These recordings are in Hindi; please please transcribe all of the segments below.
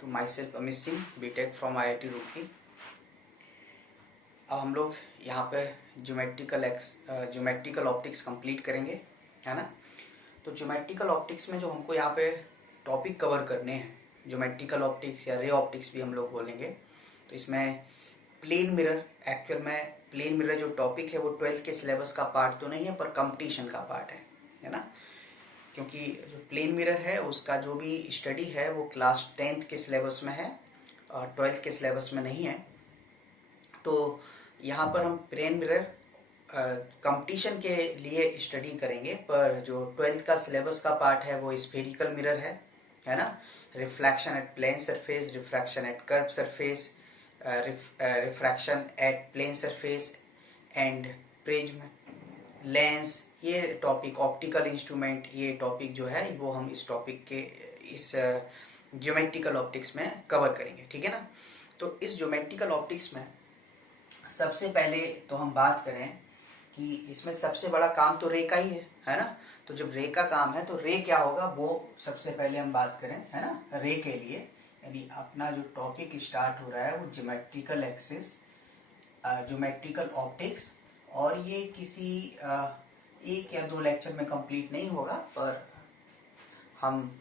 तो myself Amit Singh, BTech from IIT Roorkee. अब हम लोग यहाँ पे ज्योमेट्रिकल ऑप्टिक्स कंप्लीट करेंगे, है ना। तो ज्योमेट्रिकल ऑप्टिक्स में जो हमको यहाँ पे टॉपिक कवर करने हैं, ज्योमेट्रिकल ऑप्टिक्स या रे ऑप्टिक्स भी हम लोग बोलेंगे। तो इसमें प्लेन मिरर, एक्चुअल में प्लेन मिरर जो टॉपिक है वो 12th के सिलेबस का पार्ट तो नहीं है, पर कंपटीशन का पार्ट है ना। क्योंकि जो प्लेन मिरर है उसका जो भी स्टडी है वो क्लास 10th के सिलेबस में है और 12th के सिलेबस में नहीं है। तो यहाँ पर हम प्लेन मिरर कंपटीशन के लिए स्टडी करेंगे, पर जो 12th का सिलेबस का पार्ट है वो स्फेरिकल मिरर है ना। Reflection at plane surface, refraction at curve surface, refraction at plane surface and prism, lens, ये टॉपिक, ऑप्टिकल इंस्ट्रूमेंट, ये टॉपिक जो है वो हम इस टॉपिक के इस ज्योमेट्रिकल ऑप्टिक्स में कवर करेंगे, ठीक है ना। तो इस ज्योमेट्रिकल ऑप्टिक्स में सबसे पहले तो हम बात करें कि इसमें सबसे बड़ा काम तो रे का ही है ना। तो जब रे का काम है तो रे क्या होगा वो सबसे पहले हम बात करें, है ना। रे के लिए यानी अपना जो टॉपिक स्टार्ट हो रहा है वो ज्योमेट्रिकल एक्सिस, ज्योमेट्रिकल ऑप्टिक्स, और ये किसी एक या दो लेक्चर में कंप्लीट नहीं होगा, पर हम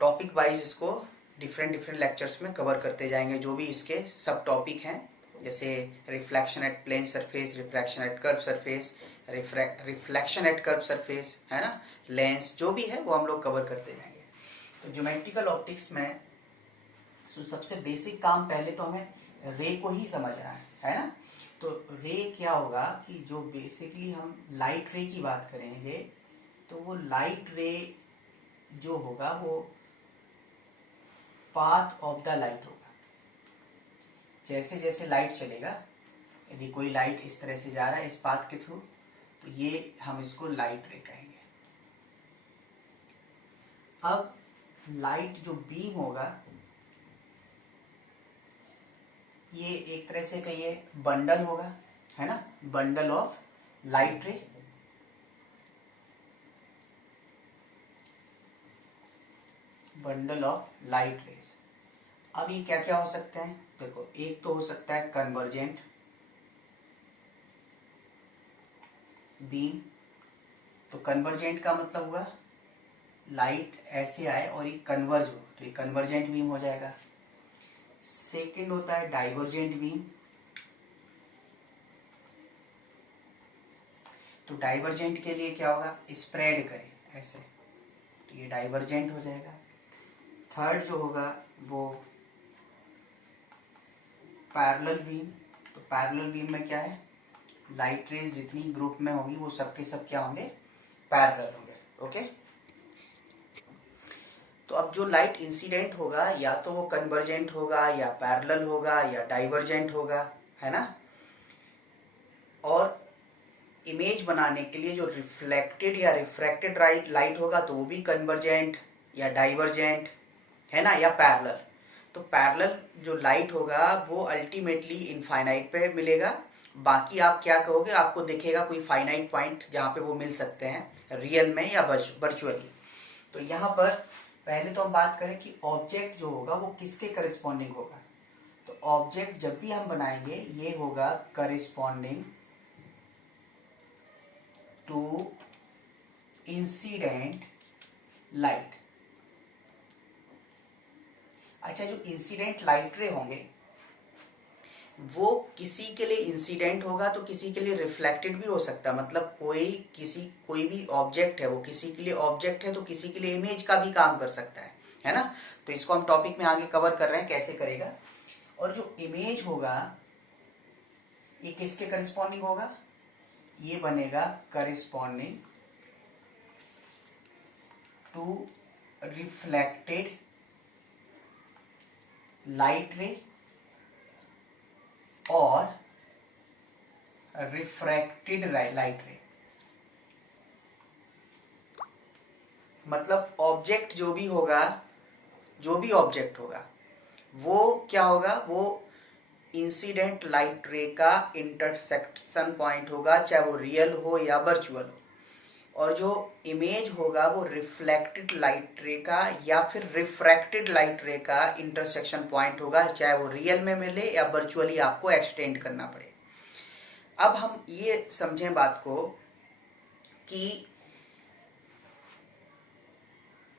टॉपिक वाइज इसको डिफरेंट लेक्चर्स में कवर करते जाएंगे। जो भी इसके सब टॉपिक हैं, जैसे reflection at plane surface, refraction at curve surface, reflection at curve surface, है ना, लेंस, जो भी है वो हम लोग कवर करते जाएंगे। तो ज्योमेट्रिकल ऑप्टिक्स में सबसे बेसिक काम पहले तो हमें रे को ही समझना है ना। तो रे क्या होगा कि जो बेसिकली हम लाइट रे की बात करेंगे, तो वो लाइट रे जो होगा वो पाथ ऑफ द लाइट होगा। जैसे जैसे लाइट चलेगा, यदि कोई लाइट इस तरह से जा रहा है इस पाथ के थ्रू, तो ये हम इसको लाइट रे कहेंगे। अब लाइट जो बीम होगा, ये एक तरह से कहिए बंडल होगा, है ना, बंडल ऑफ लाइट रे। Bundle of light rays. अब ये क्या क्या हो सकते हैं, देखो, एक तो हो सकता है कन्वर्जेंट बीम। तो कन्वर्जेंट का मतलब हुआ लाइट ऐसे आए और ये कन्वर्ज हो, तो ये कन्वर्जेंट बीम हो जाएगा। सेकंड होता है डाइवर्जेंट बीम। तो डाइवर्जेंट के लिए क्या होगा, स्प्रेड करे ऐसे, तो ये डाइवर्जेंट हो जाएगा। थर्ड जो होगा वो पैरेलल बीम। तो पैरेलल बीम में क्या है, लाइट रेज जितनी ग्रुप में होगी वो सबके सब क्या होंगे, पैरेलल होंगे, ओके। तो अब जो लाइट इंसिडेंट होगा या तो वो कन्वर्जेंट होगा या पैरेलल होगा या डाइवर्जेंट होगा, है ना। और इमेज बनाने के लिए जो रिफ्लेक्टेड या रिफ्रैक्टेड लाइट होगा तो वो भी कन्वर्जेंट या डाइवर्जेंट, है ना, या पैरेलल। तो पैरेलल जो लाइट होगा वो अल्टीमेटली इनफाइनाइट पे मिलेगा। बाकी आप क्या कहोगे, आपको दिखेगा कोई फाइनाइट पॉइंट जहाँ पे वो मिल सकते हैं, रियल में या वर्चुअली। तो यहाँ पर पहले तो हम बात करें कि ऑब्जेक्ट जो होगा वो किसके करिस्पॉन्डिंग होगा। तो ऑब्जेक्ट जब भी हम बनाएंगे ये होगा करिस्पॉन्डिंग टू इंसिडेंट लाइट। अच्छा, जो इंसिडेंट लाइट रे होंगे वो किसी के लिए इंसिडेंट होगा तो किसी के लिए रिफ्लेक्टेड भी हो सकता है। मतलब कोई भी ऑब्जेक्ट है वो किसी के लिए ऑब्जेक्ट है तो किसी के लिए इमेज का भी काम कर सकता है ना। तो इसको हम टॉपिक में आगे कवर कर रहे हैं कैसे करेगा। और जो इमेज होगा ये किसके करिस्पॉन्डिंग होगा, ये बनेगा करिस्पॉन्डिंग टू रिफ्लेक्टेड लाइट रे और रिफ्रैक्टेड लाइट रे। मतलब ऑब्जेक्ट जो भी ऑब्जेक्ट होगा वो क्या होगा, वो इंसिडेंट लाइट रे का इंटरसेक्शन पॉइंट होगा, चाहे वो रियल हो या वर्चुअल हो। और जो इमेज होगा वो रिफ्लेक्टेड लाइट रे का या फिर रिफ्रैक्टेड लाइट रे का इंटरसेक्शन पॉइंट होगा, चाहे वो रियल में मिले या वर्चुअली आपको एक्सटेंड करना पड़े। अब हम ये समझें बात को कि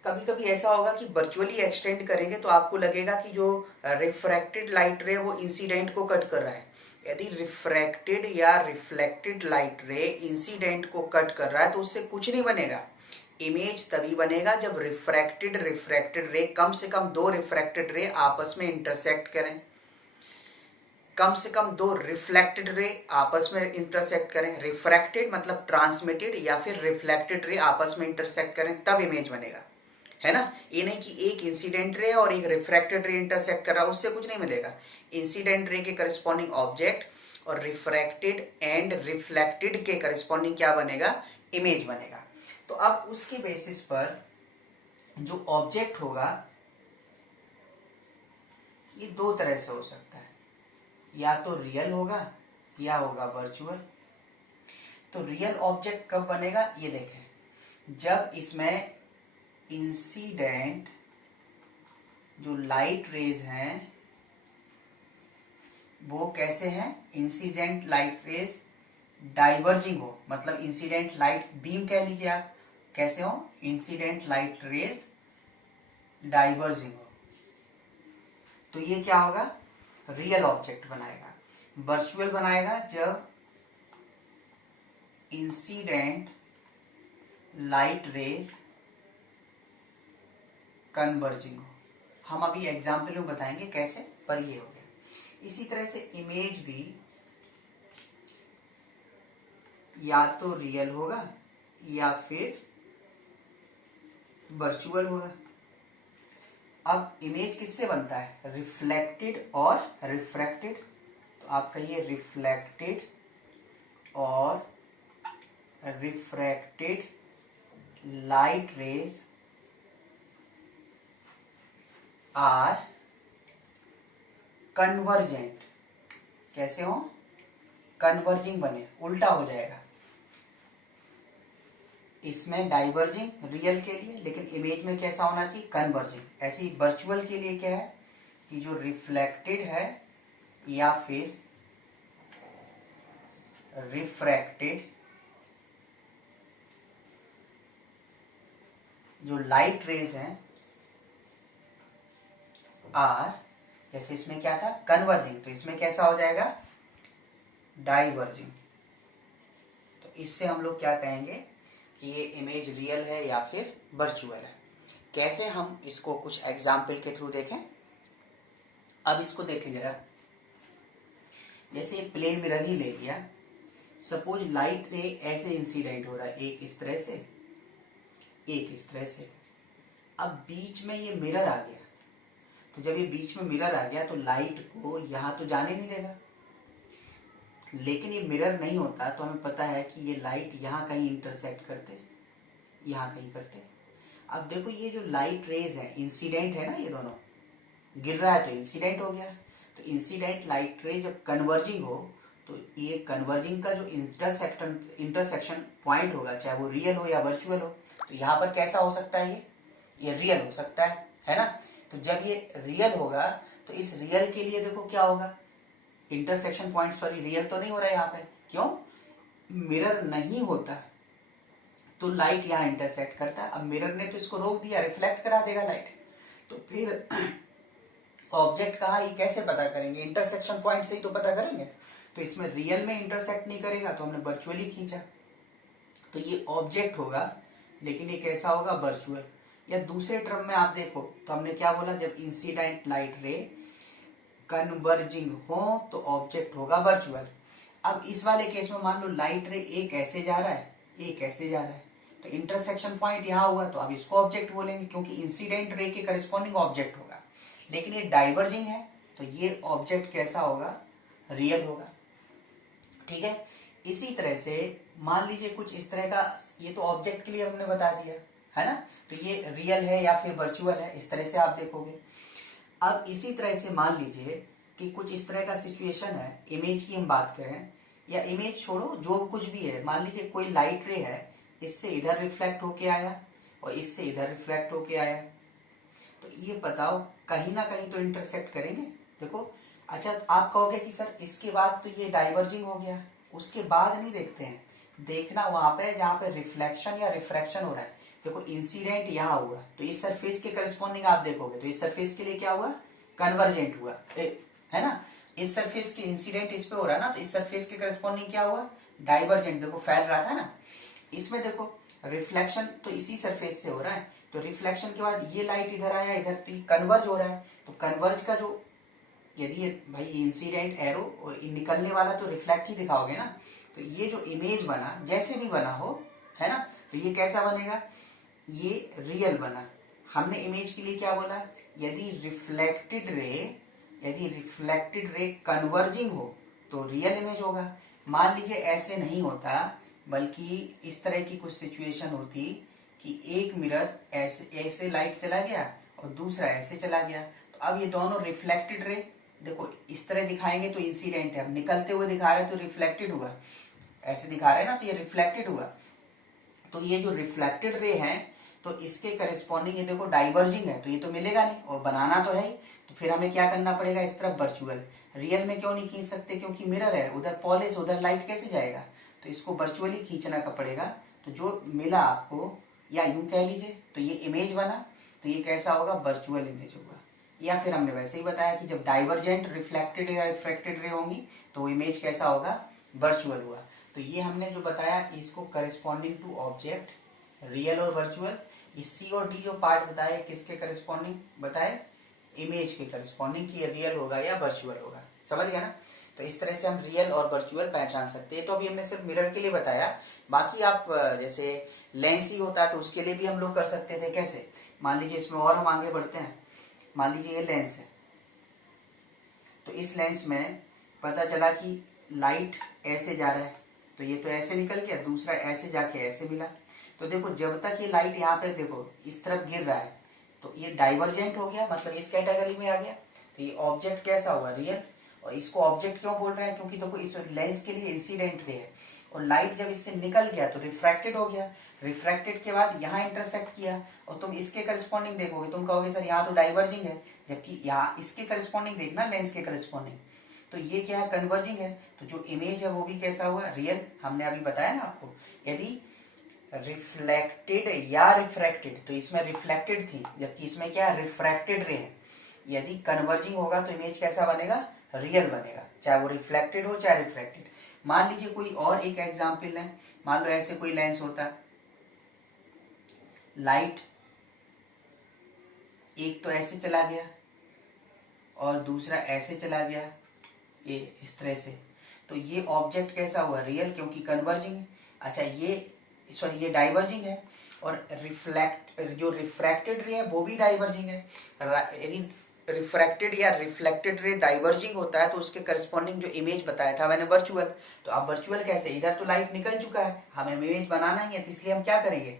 कभी कभी ऐसा होगा कि वर्चुअली एक्सटेंड करेंगे तो आपको लगेगा कि जो रिफ्रैक्टेड लाइट रे वो इंसिडेंट को कट कर रहा है। यदि रिफ्रैक्टेड या रिफ्लेक्टेड लाइट रे इंसिडेंट को कट कर रहा है तो उससे कुछ नहीं बनेगा। इमेज तभी बनेगा जब रिफ्रैक्टेड रे कम से कम दो रिफ्रैक्टेड रे आपस में इंटरसेक्ट करें, कम से कम दो रिफ्लेक्टेड रे आपस में इंटरसेक्ट करें। रिफ्रैक्टेड मतलब ट्रांसमिटेड या फिर रिफ्लेक्टेड रे आपस में इंटरसेक्ट करें, तब इमेज बनेगा, है ना। ये नहीं कि एक इंसिडेंट रे और एक रिफ्रैक्टेड रे इंटरसेक्ट कर रहा, उससे कुछ नहीं मिलेगा। इंसिडेंट रे के करस्पॉन्डिंग ऑब्जेक्ट और रिफ्रैक्टेड एंड रिफ्लेक्टेड के करस्पॉन्डिंग क्या बनेगा, इमेज बनेगा। तो अब उसकी बेसिस पर जो ऑब्जेक्ट होगा ये दो तरह से हो सकता है, या तो रियल होगा या होगा वर्चुअल। तो रियल ऑब्जेक्ट कब बनेगा, ये देखें, जब इसमें इंसिडेंट जो लाइट रेज हैं वो कैसे हैं, इंसिडेंट लाइट रेज डाइवर्जिंग हो, मतलब इंसिडेंट लाइट बीम कह लीजिए आप, कैसे हो, इंसिडेंट लाइट रेज डाइवर्जिंग हो, तो ये क्या होगा, रियल ऑब्जेक्ट बनाएगा। वर्चुअल बनाएगा जब इंसिडेंट लाइट रेज कन्वर्जिंग हो। हम अभी एग्जाम्पल में बताएंगे कैसे, पर ये हो गया। इसी तरह से इमेज भी या तो रियल होगा या फिर वर्चुअल होगा। अब इमेज किससे बनता है, रिफ्लेक्टेड और रिफ्रैक्टेड। तो आप कहिए रिफ्लेक्टेड और refracted light rays are convergent. कैसे हो, कन्वर्जिंग बने, उल्टा हो जाएगा। इसमें डाइवर्जिंग रियल के लिए, लेकिन इमेज में कैसा होना चाहिए, कन्वर्जिंग। ऐसे ही वर्चुअल के लिए क्या है कि जो रिफ्लेक्टेड है या फिर रिफ्रैक्टेड जो लाइट रेज हैं आर, जैसे इसमें क्या था कन्वर्जिंग, तो इसमें कैसा हो जाएगा, डाइवर्जिंग। तो इससे हम लोग क्या कहेंगे कि ये इमेज रियल है या फिर वर्चुअल है। कैसे, हम इसको कुछ एग्जाम्पल के थ्रू देखें। अब इसको देखें जरा, जैसे प्लेन मिरर ही ले लिया, सपोज लाइट रे ऐसे इंसिडेंट हो रहा है, एक इस तरह से एक इस तरह से। अब बीच में ये मिरर आ गया, तो जब ये बीच में मिरर आ गया तो लाइट को यहां तो जाने नहीं देगा, लेकिन ये मिरर नहीं होता तो हमें पता है कि ये लाइट यहाँ कहीं इंटरसेक्ट करते, यहाँ कहीं करते। अब देखो ये जो लाइट रेज है इंसिडेंट है ना, ये दोनों गिर रहा है तो इंसिडेंट हो गया। तो इंसिडेंट लाइट रे जब कन्वर्जिंग हो तो ये कन्वर्जिंग का जो इंटरसेक्शन पॉइंट होगा, चाहे वो रियल हो या वर्चुअल हो, तो यहाँ पर कैसा हो सकता है, ये रियल हो सकता है ना। तो जब ये रियल होगा तो इस रियल के लिए देखो क्या होगा, इंटरसेक्शन पॉइंट, सॉरी रियल तो नहीं हो रहा है यहाँ पे, क्यों, मिरर नहीं होता तो लाइट यहाँ इंटरसेक्ट करता है। अब मिरर ने तो इसको रोक दिया, रिफ्लेक्ट करा देगा लाइट, तो फिर ऑब्जेक्ट कहाँ, ये कैसे पता करेंगे, इंटरसेक्शन पॉइंट से ही तो पता करेंगे। तो इसमें रियल में इंटरसेक्ट नहीं करेगा तो हमने वर्चुअली खींचा, तो ये ऑब्जेक्ट होगा, लेकिन ये कैसा होगा, वर्चुअल। या दूसरे टर्म में आप देखो तो हमने क्या बोला, जब इंसिडेंट लाइट रे कन्वर्जिंग हो तो ऑब्जेक्ट होगा वर्चुअल। अब इस वाले केस में मान लो लाइट रे एक ऐसे जा रहा है, एक ऐसे जा रहा है, तो इंटरसेक्शन पॉइंट यहाँ हुआ, तो अब इसको ऑब्जेक्ट बोलेंगे क्योंकि इंसिडेंट रे के करस्पॉन्डिंग ऑब्जेक्ट होगा। लेकिन ये डाइवर्जिंग है तो ये ऑब्जेक्ट कैसा होगा, रियल होगा, ठीक है। इसी तरह से मान लीजिए कुछ इस तरह का, ये तो ऑब्जेक्ट के लिए हमने बता दिया है ना, तो ये रियल है या फिर वर्चुअल है, इस तरह से आप देखोगे। अब इसी तरह से मान लीजिए कि कुछ इस तरह का सिचुएशन है, इमेज की हम बात करें, या इमेज छोड़ो जो कुछ भी है, मान लीजिए कोई लाइट रे है इससे इधर रिफ्लेक्ट होके आया और इससे इधर रिफ्लेक्ट होके आया, तो ये बताओ कहीं ना कहीं तो इंटरसेक्ट करेंगे। देखो अच्छा आप कहोगे कि सर इसके बाद तो ये डाइवर्जिंग हो गया, उसके बाद नहीं देखते हैं, देखना वहां पे जहां पे रिफ्लेक्शन या रिफ्रैक्शन हो रहा है। देखो इंसिडेंट यहाँ हुआ तो इस सरफेस के करस्पॉन्डिंग आप देखोगे तो इस सरफेस के लिए क्या हुआ, कन्वर्जेंट हुआ, है ना। इस सरफेस के इंसिडेंट इस पे हो रहा है ना, तो इस सरफेस के करस्पॉन्डिंग क्या हुआ, डाइवर्जेंट। देखो फैल रहा था ना। इसमें देखो रिफ्लेक्शन तो इसी सरफेस से हो रहा है, तो रिफ्लेक्शन के बाद ये लाइट इधर आया, इधर तो कन्वर्ज हो रहा है, तो कन्वर्ज का जो यदि ये भाई इंसिडेंट एरो और निकलने वाला तो रिफ्लेक्ट ही दिखाओगे ना, तो ये जो इमेज बना जैसे भी बना हो, है ना, तो ये कैसा बनेगा, ये रियल बना। हमने इमेज के लिए क्या बोला, यदि रिफ्लेक्टेड रे कन्वर्जिंग हो तो रियल इमेज होगा। मान लीजिए ऐसे नहीं होता, बल्कि इस तरह की कुछ सिचुएशन होती कि एक मिरर ऐसे ऐसे लाइट चला गया और दूसरा ऐसे चला गया, तो अब ये दोनों रिफ्लेक्टेड रे देखो इस तरह दिखाएंगे तो इंसिडेंट है, अब निकलते हुए दिखा रहे तो रिफ्लेक्टेड हुआ, ऐसे दिखा रहे हैं ना तो ये रिफ्लेक्टेड हुआ। तो ये जो रिफ्लेक्टेड रे हैं तो इसके करस्पॉन्डिंग ये देखो डाइवर्जिंग है, तो ये तो मिलेगा नहीं और बनाना तो है ही, तो फिर हमें क्या करना पड़ेगा, इस तरफ वर्चुअल। रियल में क्यों नहीं खींच सकते, क्योंकि मिरर है, उधर पॉलिश उधर लाइट कैसे जाएगा, तो इसको वर्चुअली खींचना का पड़ेगा। तो जो मिला आपको, या यूं कह लीजिए तो ये इमेज बना, तो ये कैसा होगा, वर्चुअल इमेज होगा। या फिर हमने वैसे ही बताया कि जब डाइवर्जेंट रिफ्लेक्टेड या रिफ्रैक्टेड रे होंगी तो इमेज कैसा होगा, वर्चुअल हुआ। तो ये हमने जो बताया इसको करस्पॉन्डिंग टू ऑब्जेक्ट, रियल और वर्चुअल। सी और डी जो पार्ट बताए किसके करस्पॉन्डिंग बताए, इमेज के करस्पॉन्डिंग की, रियल होगा या वर्चुअल होगा, समझ गया ना। तो इस तरह से हम रियल और वर्चुअल पहचान सकते हैं। तो अभी हमने सिर्फ मिरर के लिए बताया, बाकी आप जैसे लेंस ही होता है तो उसके लिए भी हम लोग कर सकते थे। कैसे, मान लीजिए इसमें और हम आगे बढ़ते हैं, मान लीजिए ये लेंस है, तो इस लेंस में पता चला कि लाइट ऐसे जा रहा है, तो ये तो ऐसे निकल गया, दूसरा ऐसे जाके ऐसे मिला। तो देखो जब तक ये लाइट यहाँ पे देखो इस तरफ गिर रहा है तो ये डाइवर्जेंट हो गया, मतलब इस कैटेगरी में आ गया। तो ये ऑब्जेक्ट कैसा हुआ, रियल। और इसको ऑब्जेक्ट क्यों बोल रहे हैं, क्योंकि देखो इस लेंस के लिए इंसिडेंट रे है, और लाइट जब इससे निकल गया तो रिफ्रैक्टेड हो गया, रिफ्रैक्टेड के बाद यहाँ इंटरसेक्ट किया, और तुम इसके करस्पॉन्डिंग देखोगे, तुम कहोगे सर यहाँ तो डाइवर्जिंग है, जबकि यहाँ इसके करस्पॉन्डिंग देखना, लेंस के करस्पॉन्डिंग, तो ये क्या है, कन्वर्जिंग है। तो जो इमेज है वो भी कैसा हुआ, रियल। हमने अभी बताया ना आपको, यदि रिफ्लेक्टेड या रिफ्रैक्टेड, तो इसमें रिफ्लेक्टेड थी जबकि इसमें क्या रिफ्रैक्टेड रे है, यदि कन्वर्जिंग होगा तो इमेज कैसा बनेगा, रियल बनेगा, चाहे वो रिफ्लेक्टेड हो चाहे रिफ्रैक्टेड। मान लीजिए कोई और एक एग्जाम्पल है, मान लो ऐसे कोई लेंस होता, लाइट एक तो ऐसे चला गया और दूसरा ऐसे चला गया, ये इस तरह से, तो ये ऑब्जेक्ट कैसा हुआ, रियल, क्योंकि कन्वर्जिंग है। अच्छा ये डाइवर्जिंग है, और जो रिफ्रैक्टेड रे है वो भी डाइवर्जिंग है। यदि रिफ्रैक्टेड या रिफ्लेक्टेड रे डाइवर्जिंग होता है तो उसके करस्पॉन्डिंग जो इमेज बताया था मैंने, वर्चुअल। तो अब वर्चुअल कैसे, इधर तो लाइट निकल चुका है, हमें इमेज बनाना ही है, तो इसलिए हम क्या करेंगे,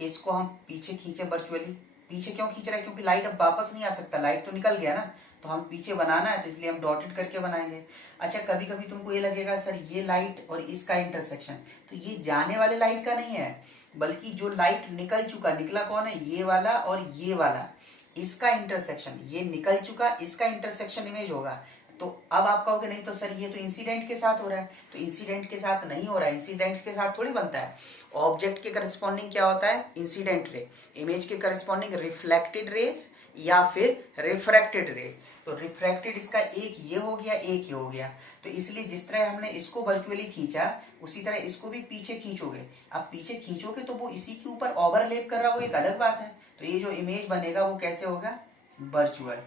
इसको हम पीछे खींचे वर्चुअली। पीछे क्यों खींच रहा है, क्योंकि लाइट अब वापस नहीं आ सकता, लाइट तो निकल गया ना, तो हम पीछे बनाना है तो इसलिए हम डॉटेड करके बनाएंगे। अच्छा कभी कभी तुमको ये लगेगा सर ये लाइट और इसका इंटरसेक्शन, तो ये जाने वाले लाइट का नहीं है, बल्कि जो लाइट निकल चुका, निकला कौन है, ये वाला और ये वाला, इसका इंटरसेक्शन, ये निकल चुका, इसका इंटरसेक्शन इमेज होगा। तो अब आप कहोगे नहीं तो सर ये तो इंसिडेंट के साथ हो रहा है, तो इंसिडेंट के साथ नहीं हो रहा है, इंसिडेंट के साथ थोड़ी बनता है। ऑब्जेक्ट के करस्पॉन्डिंग क्या होता है, इंसिडेंट रे, इमेज के करस्पॉन्डिंग रिफ्लेक्टेड रेज या फिर रिफ्रैक्टेड रेज। तो रिफ्रैक्टेड इसका एक ये हो गया, एक ये हो गया, तो इसलिए जिस तरह हमने इसको वर्चुअली खींचा उसी तरह इसको भी पीछे खींचोगे। अब पीछे खींचोगे तो वो इसी के ऊपर ओवरलैप कर रहा, वो एक अलग बात है। तो ये जो इमेज बनेगा वो कैसे होगा, वर्चुअल।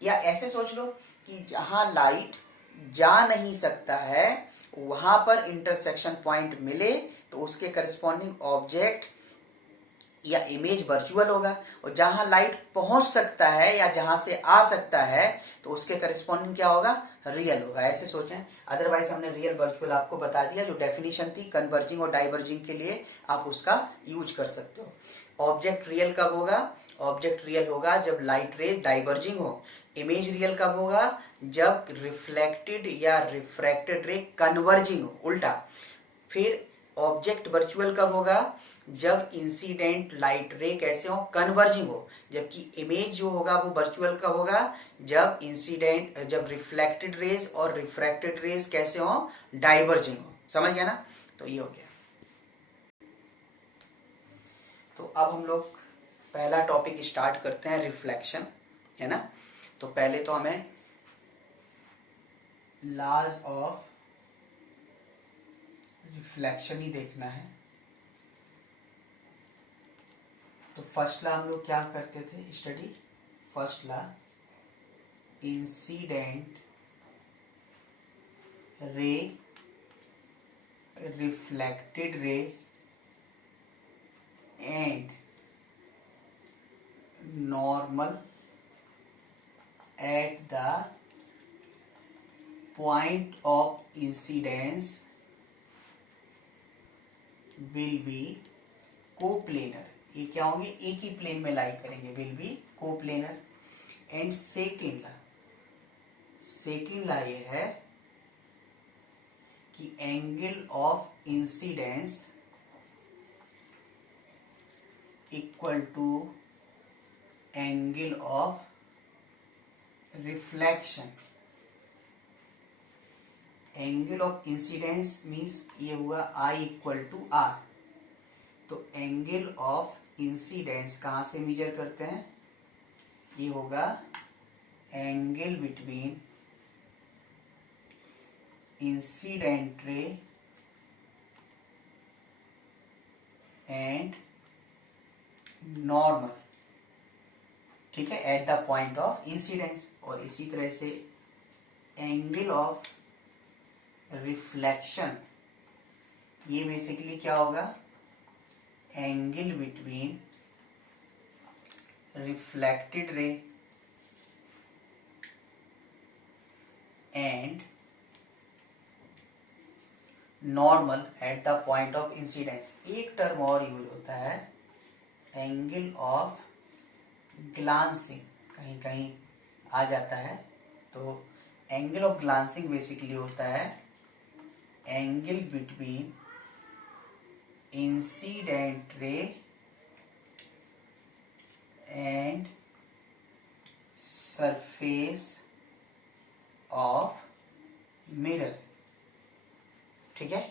या ऐसे सोच लो कि जहां लाइट जा नहीं सकता है वहां पर इंटरसेक्शन पॉइंट मिले तो उसके करस्पॉन्डिंग ऑब्जेक्ट या इमेज वर्चुअल होगा, और जहां लाइट पहुंच सकता है या जहां से आ सकता है तो उसके करस्पॉन्डिंग क्या होगा, रियल होगा। ऐसे सोचें, अदरवाइज हमने रियल वर्चुअल आपको बता दिया, जो डेफिनेशन थी कन्वर्जिंग और डाइवर्जिंग के लिए आप उसका यूज कर सकते हो। ऑब्जेक्ट रियल कब होगा, ऑब्जेक्ट रियल होगा जब लाइट रे डाइवर्जिंग हो। इमेज रियल कब होगा, जब रिफ्लेक्टेड या रिफ्रैक्टेड रे कन्वर्जिंग हो, उल्टा। फिर ऑब्जेक्ट वर्चुअल कब होगा, जब इंसिडेंट लाइट रे कैसे हो, कन्वर्जिंग हो। जबकि इमेज जो होगा वो वर्चुअल कब होगा, जब रिफ्लेक्टेड रेज और रिफ्रैक्टेड रेज कैसे हो, डाइवर्जिंग हो। समझ गया ना, तो ये हो गया। तो अब हम लोग पहला टॉपिक स्टार्ट करते हैं, रिफ्लेक्शन, है ना। तो पहले तो हमें लॉज ऑफ रिफ्लेक्शन ही देखना है। तो फर्स्ट लॉ हम लोग क्या करते थे study, first law incident ray reflected ray and normal at the point of incidence will be coplanar। ये क्या होंगे, एक ही प्लेन में लाई करेंगे, will be coplanar। And second law ये है कि angle of incidence equal to angle of reflection. Angle of incidence means ये हुआ आई इक्वल टू आर। तो एंगल ऑफ इंसिडेंस कहां से मेजर करते हैं, ये होगा angle between incident ray and normal, ठीक है, at the point of incidence. और इसी तरह से एंगल ऑफ रिफ्लेक्शन, ये बेसिकली क्या होगा, angle between reflected ray and normal eight the point of incidence. एक टर्म और यूज होता है, एंगल ऑफ ग्लांसिंग, कहीं कहीं आ जाता है। तो एंगल ऑफ ग्लांसिंग बेसिकली होता है angle between incident ray and surface of mirror, ठीक है।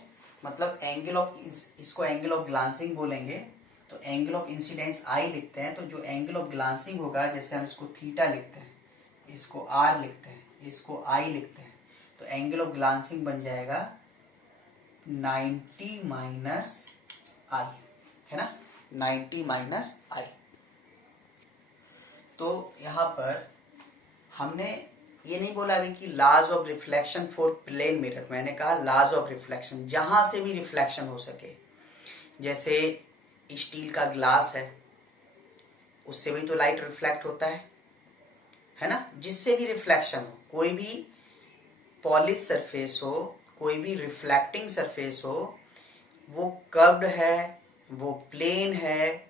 मतलब एंगल ऑफ, इसको एंगल ऑफ ग्लांसिंग बोलेंगे। तो एंगल ऑफ इंसिडेंस आई लिखते हैं, तो जो एंगल ऑफ ग्लांसिंग होगा, जैसे हम इसको थीटा लिखते हैं, इसको आर लिखते हैं, इसको आई लिखते हैं, तो एंगल ऑफ ग्लांसिंग बन जाएगा 90 माइनस आई, है ना, 90 माइनस आई। तो यहां पर हमने ये नहीं बोला अभी कि laws of reflection for plane mirror, मैंने कहा लॉज ऑफ रिफ्लेक्शन, जहां से भी रिफ्लेक्शन हो सके। जैसे स्टील का ग्लास है, उससे भी तो लाइट रिफ्लेक्ट होता है ना। जिससे भी रिफ्लेक्शन हो, कोई भी पॉलिश सरफेस हो, कोई भी रिफ्लेक्टिंग सरफेस हो, वो कर्व्ड है, वो प्लेन है,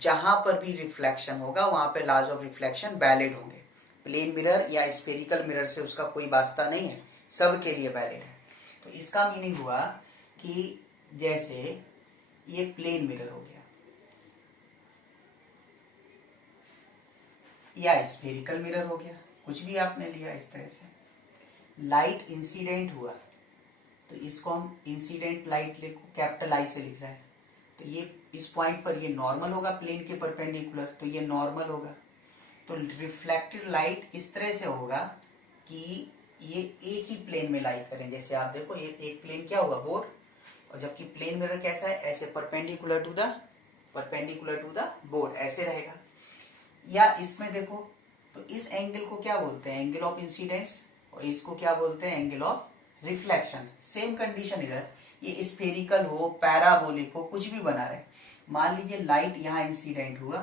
जहां पर भी रिफ्लेक्शन होगा वहां पे लॉज ऑफ रिफ्लेक्शन वैलिड होंगे। प्लेन मिरर या स्फेरिकल मिरर से उसका कोई वास्ता नहीं है, सबके लिए वैलिड है। तो इसका मीनिंग हुआ कि जैसे ये प्लेन मिरर हो गया या स्फेरिकल मिरर हो गया, कुछ भी आपने लिया इस तरह से, लाइट इंसिडेंट हुआ तो इसको हम इंसिडेंट लाइट लिखो, कैपिटल आई से लिख रहा है। तो ये इस पॉइंट पर ये नॉर्मल होगा प्लेन के परपेंडिकुलर, तो ये नॉर्मल होगा। तो रिफ्लेक्टेड लाइट इस तरह से होगा कि ये एक ही प्लेन में लाई करें। जैसे आप देखो, ये एक प्लेन क्या होगा, बोर्ड, और जबकि प्लेन मिरर कैसा है, ऐसे परपेंडिकुलर टू द बोर्ड, ऐसे रहेगा। या इसमें देखो, तो इस एंगल को क्या बोलते हैं, एंगल ऑफ इंसिडेंस, और इसको क्या बोलते हैं, angle of reflection. Same condition इधर, ये स्फेरिकल हो, पैराबोलिक हो, कुछ भी बना रहे। मान लीजिए लाइट यहाँ इंसिडेंट हुआ,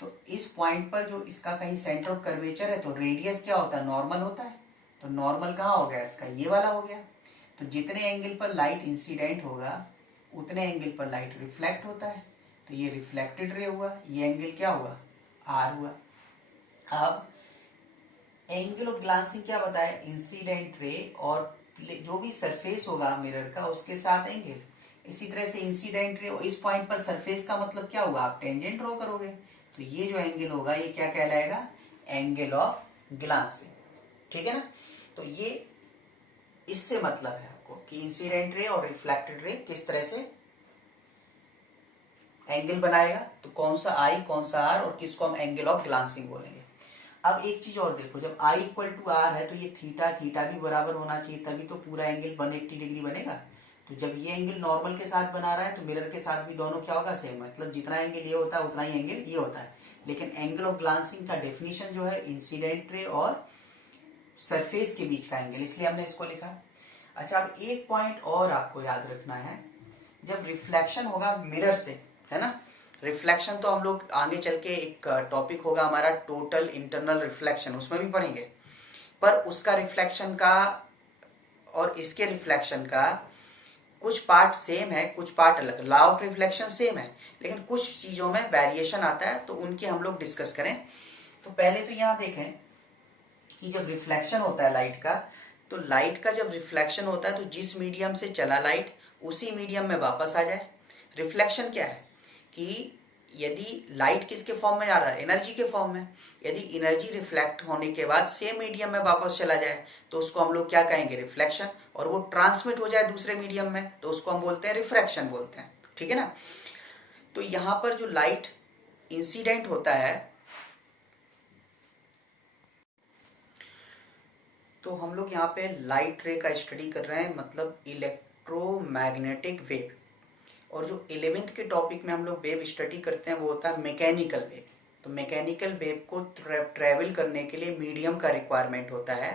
तो इस पॉइंट पर जो इसका कहीं सेंटर ऑफ कर्वेचर है, तो रेडियस क्या होता है, नॉर्मल होता है। तो नॉर्मल कहाँ हो गया इसका, ये वाला हो गया। तो जितने एंगल पर लाइट इंसिडेंट होगा उतने एंगल पर लाइट रिफ्लेक्ट होता है। तो ये रिफ्लेक्टेड रे हुआ, ये एंगल क्या हुआ, आर हुआ। अब एंगल ऑफ ग्लांसिंग क्या बताया, इंसिडेंट रे और जो भी सरफेस होगा मिरर का उसके साथ एंगल। इसी तरह से इंसिडेंट रे, इस पॉइंट पर सरफेस का मतलब क्या हुआ, आप टेंजेंट ड्रॉ करोगे, तो ये जो एंगल होगा ये क्या कहलाएगा, एंगल ऑफ ग्लांसिंग। ठीक है ना। तो ये इससे मतलब है आपको कि इंसिडेंट रे और रिफ्लेक्टेड रे किस तरह से एंगल बनाएगा, तो कौन सा आई कौन सा आर, और किसको हम एंगल ऑफ ग्लांसिंग बोलेंगे। अब एक चीज और देखो, जब आई इक्वल टू आर है तो ये थीटा थीटा भी बराबर होना चाहिए, तभी तो पूरा एंगल 180 डिग्री बनेगा। तो जब ये एंगल नॉर्मल के साथ बना रहा है तो मिरर के साथ भी दोनों क्या होगा, सेम, मतलब जितना एंगल ये होता है उतना ही एंगल ये होता है। लेकिन एंगल ऑफ ग्लांसिंग का डेफिनेशन जो है इंसिडेंट रे और सरफेस के बीच का एंगल, इसलिए हमने इसको लिखा। अच्छा, अब एक पॉइंट और आपको याद रखना है, जब रिफ्लेक्शन होगा मिरर से, है ना, रिफ्लेक्शन तो हम लोग आगे चल के एक टॉपिक होगा हमारा टोटल इंटरनल रिफ्लेक्शन, उसमें भी पढ़ेंगे, पर उसका रिफ्लेक्शन का और इसके रिफ्लेक्शन का कुछ पार्ट सेम है, कुछ पार्ट अलग, लॉ ऑफ रिफ्लेक्शन सेम है, लेकिन कुछ चीजों में वेरिएशन आता है, तो उनकी हम लोग डिस्कस करें। तो पहले तो यहां देखें कि जब रिफ्लेक्शन होता है लाइट का, तो लाइट का जब रिफ्लेक्शन होता है तो जिस मीडियम से चला लाइट उसी मीडियम में वापस आ जाए। रिफ्लेक्शन क्या है कि यदि लाइट किसके फॉर्म में जा रहा है, एनर्जी के फॉर्म में, यदि एनर्जी रिफ्लेक्ट होने के बाद सेम मीडियम में वापस चला जाए तो उसको हम लोग क्या कहेंगे, रिफ्लेक्शन, और वो ट्रांसमिट हो जाए दूसरे मीडियम में तो उसको हम बोलते हैं रिफ्रैक्शन बोलते हैं। ठीक है ना। तो यहां पर जो लाइट इंसिडेंट होता है, तो हम लोग यहाँ पे लाइट रे का स्टडी कर रहे हैं, मतलब इलेक्ट्रोमैग्नेटिक वेव, और जो 11th के टॉपिक में हम लोग वेव स्टडी करते हैं वो होता है मैकेनिकल वेव। तो मैकेनिकल वेव को ट्रेवल करने के लिए मीडियम का रिक्वायरमेंट होता है,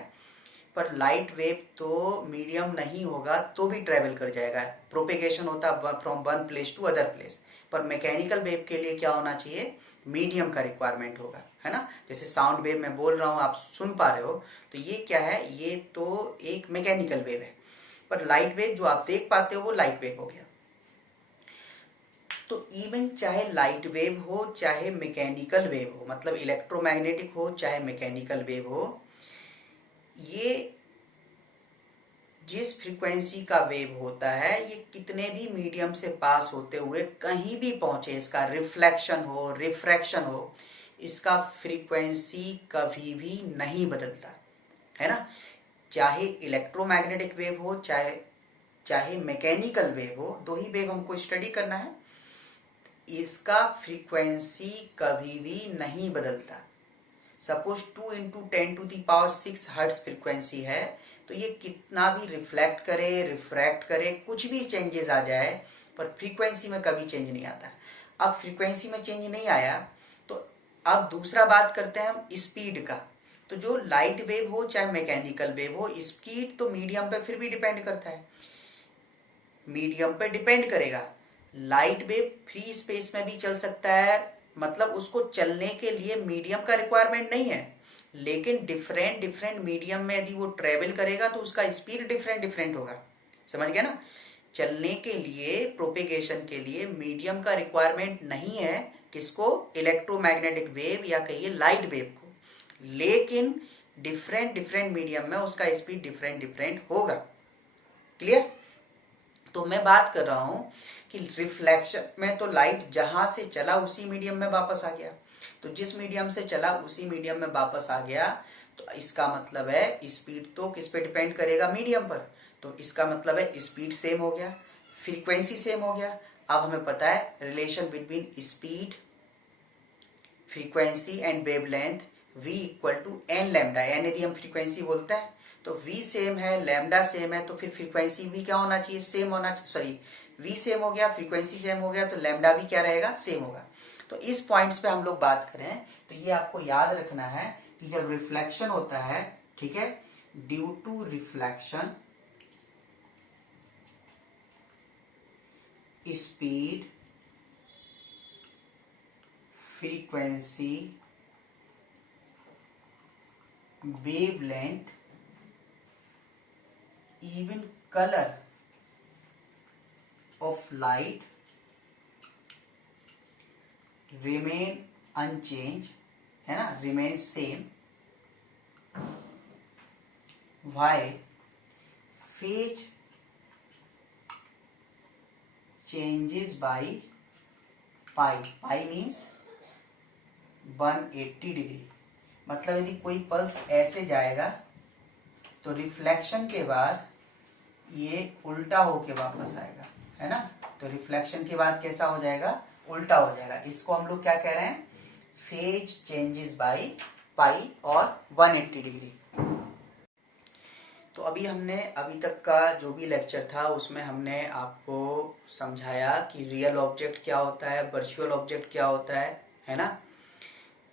पर लाइट वेव तो मीडियम नहीं होगा तो भी ट्रेवल कर जाएगा, प्रोपेगेशन होता है from one place to other place, पर मैकेनिकल वेव के लिए क्या होना चाहिए, मीडियम का रिक्वायरमेंट होगा, है ना। जैसे साउंड वेव मैं बोल रहा हूँ आप सुन पा रहे हो, तो ये क्या है, ये तो एक मैकेनिकल वेव है, पर लाइट वेव जो आप देख पाते हो वो लाइट वेव हो गया। तो इवन चाहे लाइट वेव हो चाहे मैकेनिकल वेव हो, मतलब इलेक्ट्रोमैग्नेटिक हो चाहे मैकेनिकल वेव हो, ये जिस फ्रीक्वेंसी का वेव होता है ये कितने भी मीडियम से पास होते हुए कहीं भी पहुंचे, इसका रिफ्लेक्शन हो रिफ्रैक्शन हो, इसका फ्रीक्वेंसी कभी भी नहीं बदलता, है ना। चाहे इलेक्ट्रोमैग्नेटिक वेव हो चाहे चाहे मैकेनिकल वेव हो, दो ही वेव हमको स्टडी करना है, इसका फ्रीक्वेंसी कभी भी नहीं बदलता। सपोज 2 × 10⁶ हर्ट्ज फ्रीक्वेंसी है, तो ये कितना भी रिफ्लेक्ट करे रिफ्रैक्ट करे कुछ भी चेंजेस आ जाए, पर फ्रीक्वेंसी में कभी चेंज नहीं आता। अब फ्रीक्वेंसी में चेंज नहीं आया तो अब दूसरा बात करते हैं हम स्पीड का। तो जो लाइट वेव हो चाहे मैकेनिकल वेव हो, स्पीड तो मीडियम पे फिर भी डिपेंड करता है, मीडियम पे डिपेंड करेगा। लाइट वेव फ्री स्पेस में भी चल सकता है, मतलब उसको चलने के लिए मीडियम का रिक्वायरमेंट नहीं है, लेकिन डिफरेंट डिफरेंट मीडियम में यदि वो ट्रेवल करेगा तो उसका स्पीड डिफरेंट डिफरेंट होगा, समझ गया ना। चलने के लिए प्रोपेगेशन के लिए मीडियम का रिक्वायरमेंट नहीं है, किसको, इलेक्ट्रोमैग्नेटिक वेव या कहिए लाइट वेव को, लेकिन डिफरेंट डिफरेंट मीडियम में उसका स्पीड डिफरेंट डिफरेंट होगा। क्लियर। तो मैं बात कर रहा हूं कि रिफ्लेक्शन में तो लाइट जहां से चला उसी मीडियम में वापस आ गया, तो जिस मीडियम से चला उसी मीडियम में वापस आ गया, तो इसका मतलब है स्पीड तो किस पे डिपेंड करेगा, मीडियम पर, तो इसका मतलब है स्पीड सेम हो गया, फ्रीक्वेंसी सेम हो गया। अब हमें पता है relation between speed frequency and wavelength v equal to N lambda, N यदि हम फ्रीक्वेंसी बोलते हैं तो v सेम है लैम्डा सेम है, तो फिर फ्रीक्वेंसी भी क्या होना चाहिए, सेम होना चाहिए, सॉरी v सेम हो गया फ्रीक्वेंसी सेम हो गया तो लैम्डा भी क्या रहेगा, सेम होगा। तो इस पॉइंट्स पे हम लोग बात करें तो ये आपको याद रखना है कि जब रिफ्लेक्शन होता है, ठीक है, due to reflection speed frequency wavelength even color of light remain unchanged, है ना, remain same, while phase changes by pi, pi means 180 degree. मतलब यदि कोई पल्स ऐसे जाएगा तो रिफ्लेक्शन के बाद ये उल्टा होके वापस आएगा, है ना। तो रिफ्लेक्शन के बाद कैसा हो जाएगा, उल्टा हो जाएगा। इसको हम लोग क्या कह रहे हैं, फेज चेंजेस बाई पाई और 180 डिग्री। तो अभी हमने अभी तक का जो भी लेक्चर था उसमें हमने आपको समझाया कि रियल ऑब्जेक्ट क्या होता है, वर्चुअल ऑब्जेक्ट क्या होता है ना।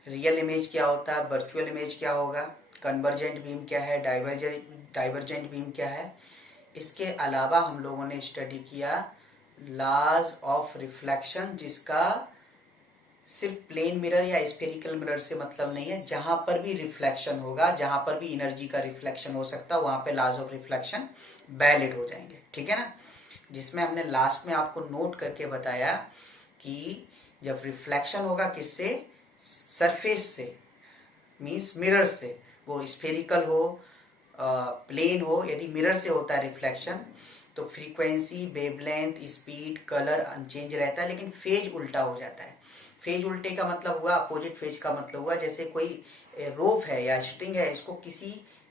रियल इमेज क्या होता है, वर्चुअल इमेज क्या होगा, कन्वर्जेंट बीम क्या है, डाइवर्जेंट बीम क्या है। इसके अलावा हम लोगों ने स्टडी किया लॉज ऑफ रिफ्लेक्शन, जिसका सिर्फ प्लेन मिरर या स्फेरिकल मिरर से मतलब नहीं है। जहां पर भी रिफ्लेक्शन होगा, जहां पर भी एनर्जी का रिफ्लेक्शन हो सकता है, वहां पे लॉज ऑफ रिफ्लेक्शन वैलिड हो जाएंगे, ठीक है ना। जिसमें हमने लास्ट में आपको नोट करके बताया कि जब रिफ्लेक्शन होगा किससे, सरफेस से, मीन्स मिरर से, वो स्फेरिकल हो प्लेन हो, यदि मिरर से होता है रिफ्लेक्शन तो frequency, wavelength, speed, colour unchange रहता है, लेकिन फेज उल्टा हो जाता है। फेज उल्टे का मतलब हुआ, अपोजिट फेज का मतलब हुआ, जैसे कोई रोप है या स्ट्रिंग है, इसको किसी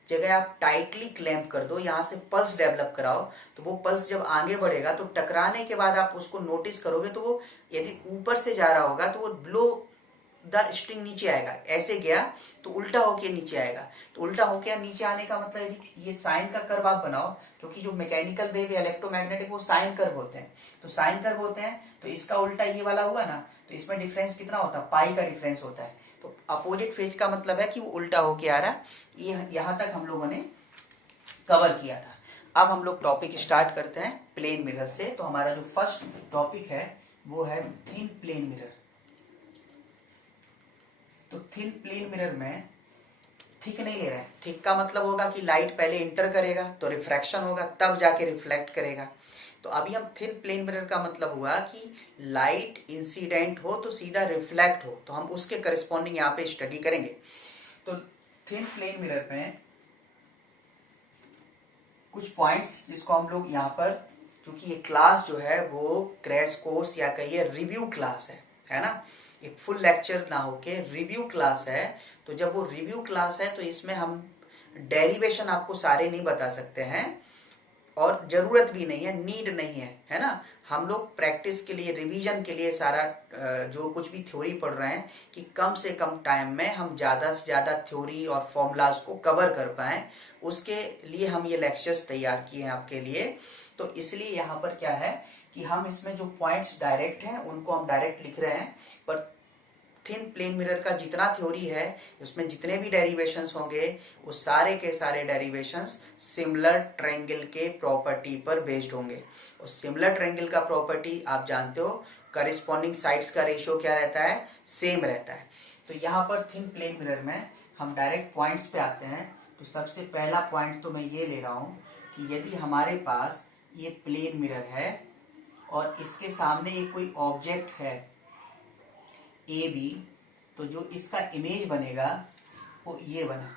जगह आप टाइटली क्लैंप कर दो, यहाँ से पल्स डेवलप कराओ, तो वो पल्स जब आगे बढ़ेगा तो टकराने के बाद आप उसको नोटिस करोगे, तो वो यदि ऊपर से जा रहा होगा तो वो ब्लो द स्ट्रिंग नीचे आएगा, ऐसे गया तो उल्टा होके नीचे आएगा। तो उल्टा होके नीचे आने का मतलब यदि ये साइन का कर्व आप बनाओ, क्योंकि जो मैकेनिकल वेव या इलेक्ट्रोमैग्नेटिक वो साइन कर्व होते हैं, तो साइन कर्व होते हैं, तो इसका उल्टा ये वाला हुआ ना, तो इसमें डिफरेंस कितना होता है, पाई का डिफरेंस होता है। तो अपोजिट फेज का मतलब है कि वो उल्टा होके आ रहा। ये यहां तक हम लोगों ने कवर किया था। अब हम लोग टॉपिक स्टार्ट करते हैं प्लेन मिरर से। तो हमारा जो फर्स्ट टॉपिक है वो है थिन प्लेन मिरर। तो थिन प्लेन मिरर में थिक नहीं ले रहे हैं। थिक का मतलब होगा कि लाइट पहले इंटर करेगा तो रिफ्रैक्शन होगा, तब जाके रिफ्लेक्ट करेगा। तो अभी हम थिन प्लेन मिरर का मतलब हुआ कि लाइट इंसिडेंट हो तो सीधा रिफ्लेक्ट हो, तो हम उसके करस्पॉन्डिंग यहाँ पे स्टडी करेंगे। तो थिन प्लेन मिरर में कुछ पॉइंट्स जिसको हम लोग यहाँ पर, क्योंकि ये क्लास जो है वो क्रैश कोर्स या कहिए रिव्यू क्लास है ना, एक फुल लेक्चर ना होके रिव्यू क्लास है। तो जब वो रिव्यू क्लास है तो इसमें हम डेरिवेशन आपको सारे नहीं बता सकते हैं, और जरूरत भी नहीं है, नीड नहीं है ना। हम लोग प्रैक्टिस के लिए, रिवीजन के लिए सारा जो कुछ भी थ्योरी पढ़ रहे हैं कि कम से कम टाइम में हम ज्यादा से ज्यादा थ्योरी और फॉर्मूलाज को कवर कर पाए, उसके लिए हम ये लेक्चर्स तैयार किए हैं आपके लिए। तो इसलिए यहाँ पर क्या है कि हम इसमें जो पॉइंट्स डायरेक्ट हैं उनको हम डायरेक्ट लिख रहे हैं, पर थिन प्लेन मिरर का जितना थ्योरी है उसमें जितने भी डेरिवेशंस होंगे वो सारे के सारे डेरिवेशंस सिमिलर ट्रायंगल के प्रॉपर्टी पर बेस्ड होंगे। और सिमिलर ट्रायंगल का प्रॉपर्टी आप जानते हो, करिस्पॉन्डिंग साइड्स का रेशियो क्या रहता है, सेम रहता है। तो यहाँ पर थिन प्लेन मिरर में हम डायरेक्ट पॉइंट्स पे आते हैं। तो सबसे पहला पॉइंट तो मैं ये ले रहा हूँ कि यदि हमारे पास ये प्लेन मिरर है और इसके सामने ये कोई ऑब्जेक्ट है ए बी, तो जो इसका इमेज बनेगा वो ये बना।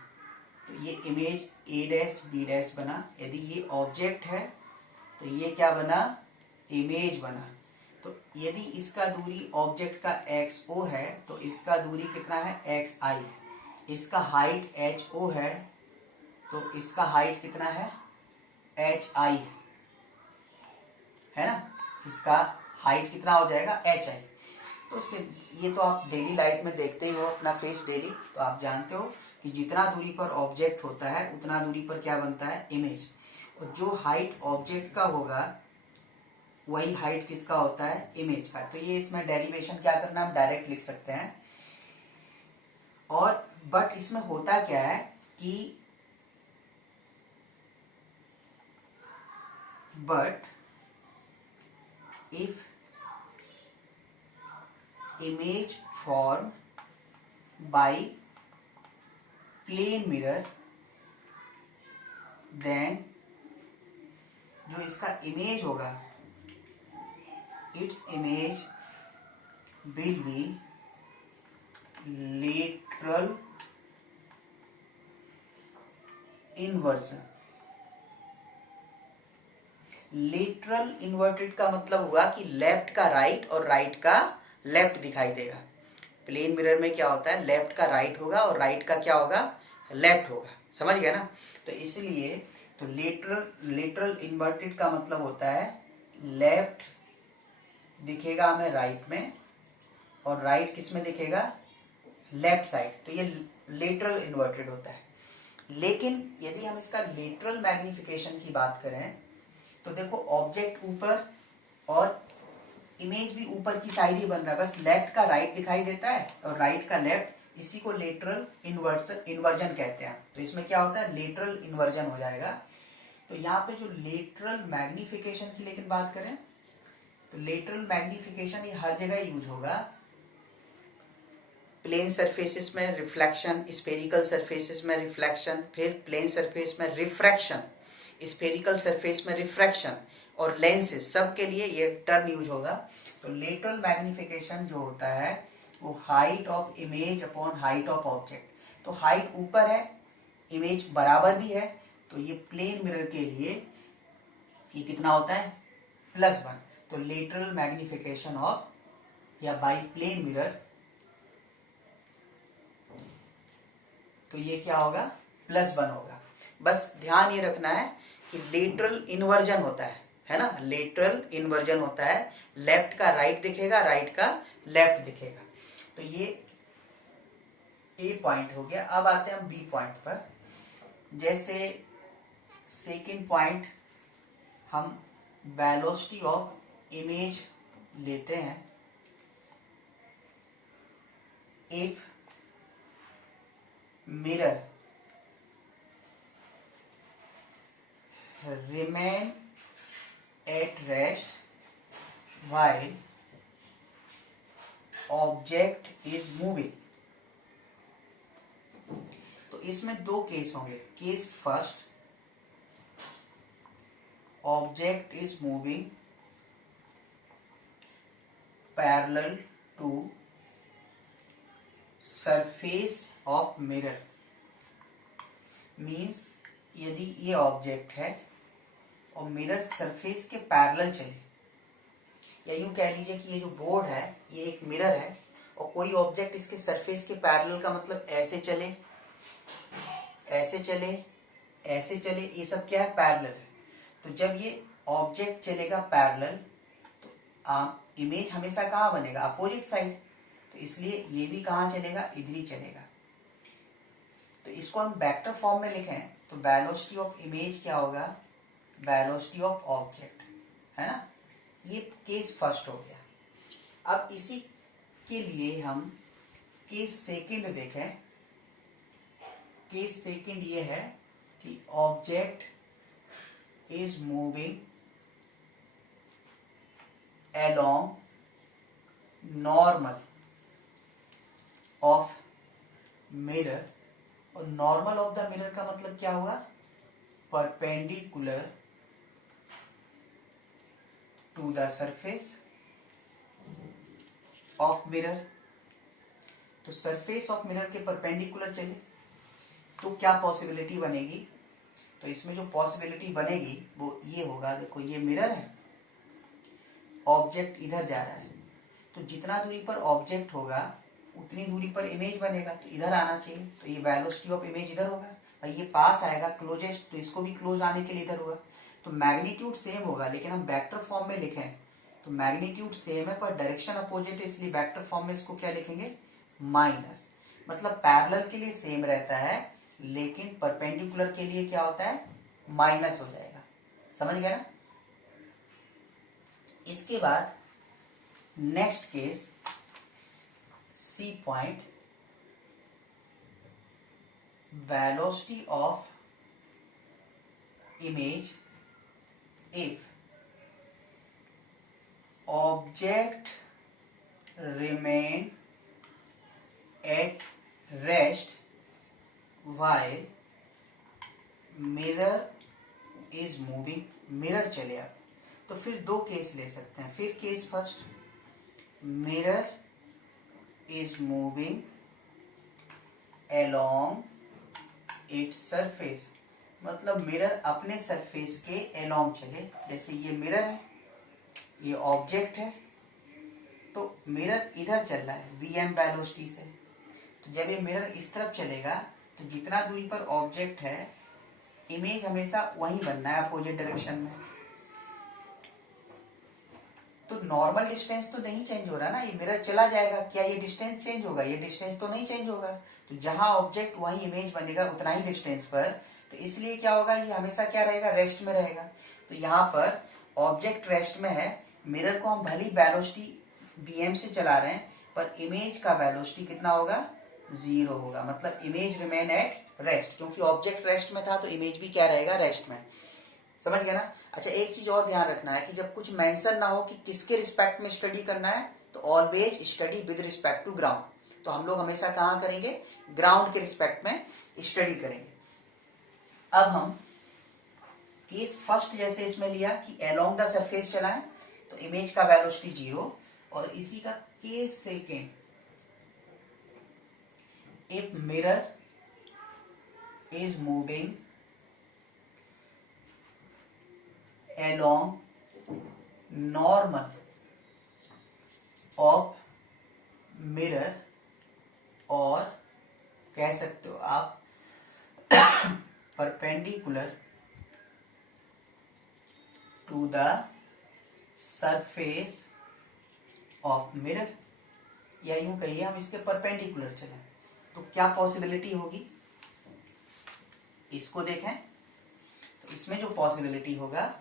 तो ये image A dash B dash बना। यदि ये ऑब्जेक्ट है तो ये क्या बना, इमेज बना। तो यदि इसका दूरी ऑब्जेक्ट का एक्स ओ है तो इसका दूरी कितना है, एक्स आई है। इसका हाइट एच ओ है तो इसका हाइट कितना है, एच आई है ना। इसका हाइट कितना हो जाएगा, एच आई। तो ये तो आप डेली लाइफ में देखते ही हो अपना फेस डेली, तो आप जानते हो कि जितना दूरी पर ऑब्जेक्ट होता है उतना दूरी पर क्या बनता है, इमेज। और जो हाइट ऑब्जेक्ट का होगा वही हाइट किसका होता है, इमेज का। तो ये इसमें डेरिवेशन क्या करना, हम डायरेक्ट लिख सकते हैं। और बट इसमें होता क्या है कि but if image formed by plane mirror, then जो इसका इमेज होगा, its image will be lateral inversion। Lateral inverted का मतलब हुआ कि लेफ्ट का राइट और राइट का लेफ्ट दिखाई देगा। प्लेन मिरर में क्या होता है, लेफ्ट का राइट होगा और राइट का क्या होगा, लेफ्ट होगा। समझ गया ना। तो इसलिए तो लेटरल इन्वर्टेड का मतलब होता है लेफ्ट दिखेगा हमें राइट में और राइट किस में दिखेगा, लेफ्ट साइड। तो ये लेटरल इन्वर्टेड होता है। लेकिन यदि हम इसका लेटरल मैग्निफिकेशन की बात करें तो देखो ऑब्जेक्ट ऊपर और इमेज भी ऊपर की साइड ही बन रहा है, बस लेफ्ट का राइट दिखाई देता है और राइट का लेफ्ट। इसी को लेटरल इन्वर्जन कहते हैं। तो इसमें क्या होता है, लेटरल इन्वर्जन हो जाएगा। तो यहाँ पे जो लेटरल मैग्निफिकेशन की लेकिन बात करें तो लेटरल मैग्निफिकेशन ये हर जगह यूज होगा। प्लेन सरफेसेस में रिफ्लेक्शन, स्फेरिकल सरफेसेस में रिफ्लेक्शन, फिर प्लेन सरफेस में रिफ्रैक्शन, स्फेरिकल सरफेस में रिफ्रैक्शन और लेंसेज, सब के लिए ये टर्म यूज होगा। तो लेटरल मैग्निफिकेशन जो होता है वो height of image upon height of object. तो हाइट ऊपर है, इमेज बराबर भी है, तो ये प्लेन मिरर के लिए ये कितना होता है, +1। तो लेटरल मैग्निफिकेशन ऑफ या बाई प्लेन मिरर, तो ये क्या होगा, +1 होगा। बस ध्यान ये रखना है कि लेटरल इन्वर्जन होता है ना, लेटरल इन्वर्जन होता है, लेफ्ट का राइट दिखेगा, राइट का लेफ्ट दिखेगा। तो ये ए पॉइंट हो गया। अब आते हैं हम बी पॉइंट पर। जैसे सेकंड पॉइंट हम वेलोसिटी ऑफ इमेज लेते हैं। If mirror remain at rest while object is moving। तो इसमें दो केस होंगे। Case first, object is moving parallel to surface of mirror. Means यदि ये ऑब्जेक्ट है और मिरर सरफेस के पैरेलल चले, या यूं कह लीजिए कि ये जो बोर्ड है ये एक मिरर है और कोई ऑब्जेक्ट इसके सरफेस के पैरेलल का मतलब ऐसे चले, ऐसे चले, ऐसे चले, ये सब क्या है, पैरेलल है। तो जब ये ऑब्जेक्ट चलेगा पैरेलल तो इमेज हमेशा कहाँ बनेगा, अपोजिट साइड। तो इसलिए ये भी कहाँ चलेगा, इधर ही चलेगा। तो इसको हम वेक्टर फॉर्म में लिखें तो वेलोसिटी ऑफ इमेज क्या होगा, वेलोसिटी ऑफ ऑब्जेक्ट, है ना। ये केस फर्स्ट हो गया। अब इसी के लिए हम केस सेकंड देखें। केस सेकंड ये है कि object is moving along normal of mirror. और नॉर्मल ऑफ द मिरर का मतलब क्या होगा, perpendicular to the surface of mirror. तो सरफेस ऑफ मिरर के परपेंडिकुलर चले तो क्या पॉसिबिलिटी बनेगी, तो इसमें जो पॉसिबिलिटी बनेगी वो ये होगा, देखो ये मिरर है, ऑब्जेक्ट इधर जा रहा है, तो जितना दूरी पर ऑब्जेक्ट होगा उतनी दूरी पर इमेज बनेगा, तो इधर आना चाहिए। तो ये वेलोसिटी ऑफ इमेज इधर होगा और ये पास आएगा क्लोजेस्ट, तो इसको भी क्लोज आने के लिए इधर होगा। तो मैग्नीट्यूड सेम होगा, लेकिन हम वेक्टर फॉर्म में लिखें तो मैग्नीट्यूड सेम है पर डायरेक्शन अपोजिट है, इसलिए वेक्टर फॉर्म में इसको क्या लिखेंगे, माइनस। मतलब पैरेलल के लिए सेम रहता है लेकिन परपेंडिकुलर के लिए क्या होता है, माइनस हो जाएगा। समझ गया ना। इसके बाद next case C point, velocity of image if object remain at rest while mirror is moving. Mirror चले आप तो फिर दो केस ले सकते हैं। फिर case first, mirror is moving along its surface. मतलब मिरर अपने सरफेस के एलोंग चले। जैसे ये मिरर है, ये ऑब्जेक्ट है, तो मिरर इधर चल रहा है vm वेलोसिटी से। तो जब ये मिरर इस तरफ चलेगा तो जितना दूरी पर ऑब्जेक्ट है, इमेज हमेशा वहीं बनना है अपोजिट डायरेक्शन में। तो नॉर्मल डिस्टेंस तो नहीं चेंज हो रहा ना, ये मिरर चला जाएगा, क्या ये डिस्टेंस चेंज होगा? ये डिस्टेंस तो नहीं चेंज होगा। तो जहां ऑब्जेक्ट वहीं इमेज बनेगा उतना ही डिस्टेंस पर, तो इसलिए क्या होगा, ये हमेशा क्या रहेगा, रेस्ट में रहेगा। तो यहाँ पर ऑब्जेक्ट रेस्ट में है, मिरर को हम भली वेलोसिटी vm से चला रहे हैं, पर इमेज का वेलोसिटी कितना होगा, 0 होगा। मतलब इमेज रिमेन एट रेस्ट, क्योंकि ऑब्जेक्ट रेस्ट में था तो इमेज भी क्या रहेगा, रेस्ट में। समझ गए ना? अच्छा, एक चीज और ध्यान रखना है कि जब कुछ मेंशन ना हो कि किसके रिस्पेक्ट में स्टडी करना है, तो always study with respect to ground. तो हम लोग हमेशा कहाँ करेंगे, ग्राउंड के रिस्पेक्ट में स्टडी करेंगे। अब हम केस फर्स्ट जैसे इसमें लिया कि अलोंग द सरफेस चला है, तो इमेज का वेलोसिटी 0। और इसी का case second, if mirror is moving along normal of mirror, और कह सकते हो आप perpendicular to the surface of mirror, या यूं कहिए हम इसके परपेंडिकुलर चलें, तो क्या पॉसिबिलिटी होगी, इसको देखें। तो इसमें जो पॉसिबिलिटी होगा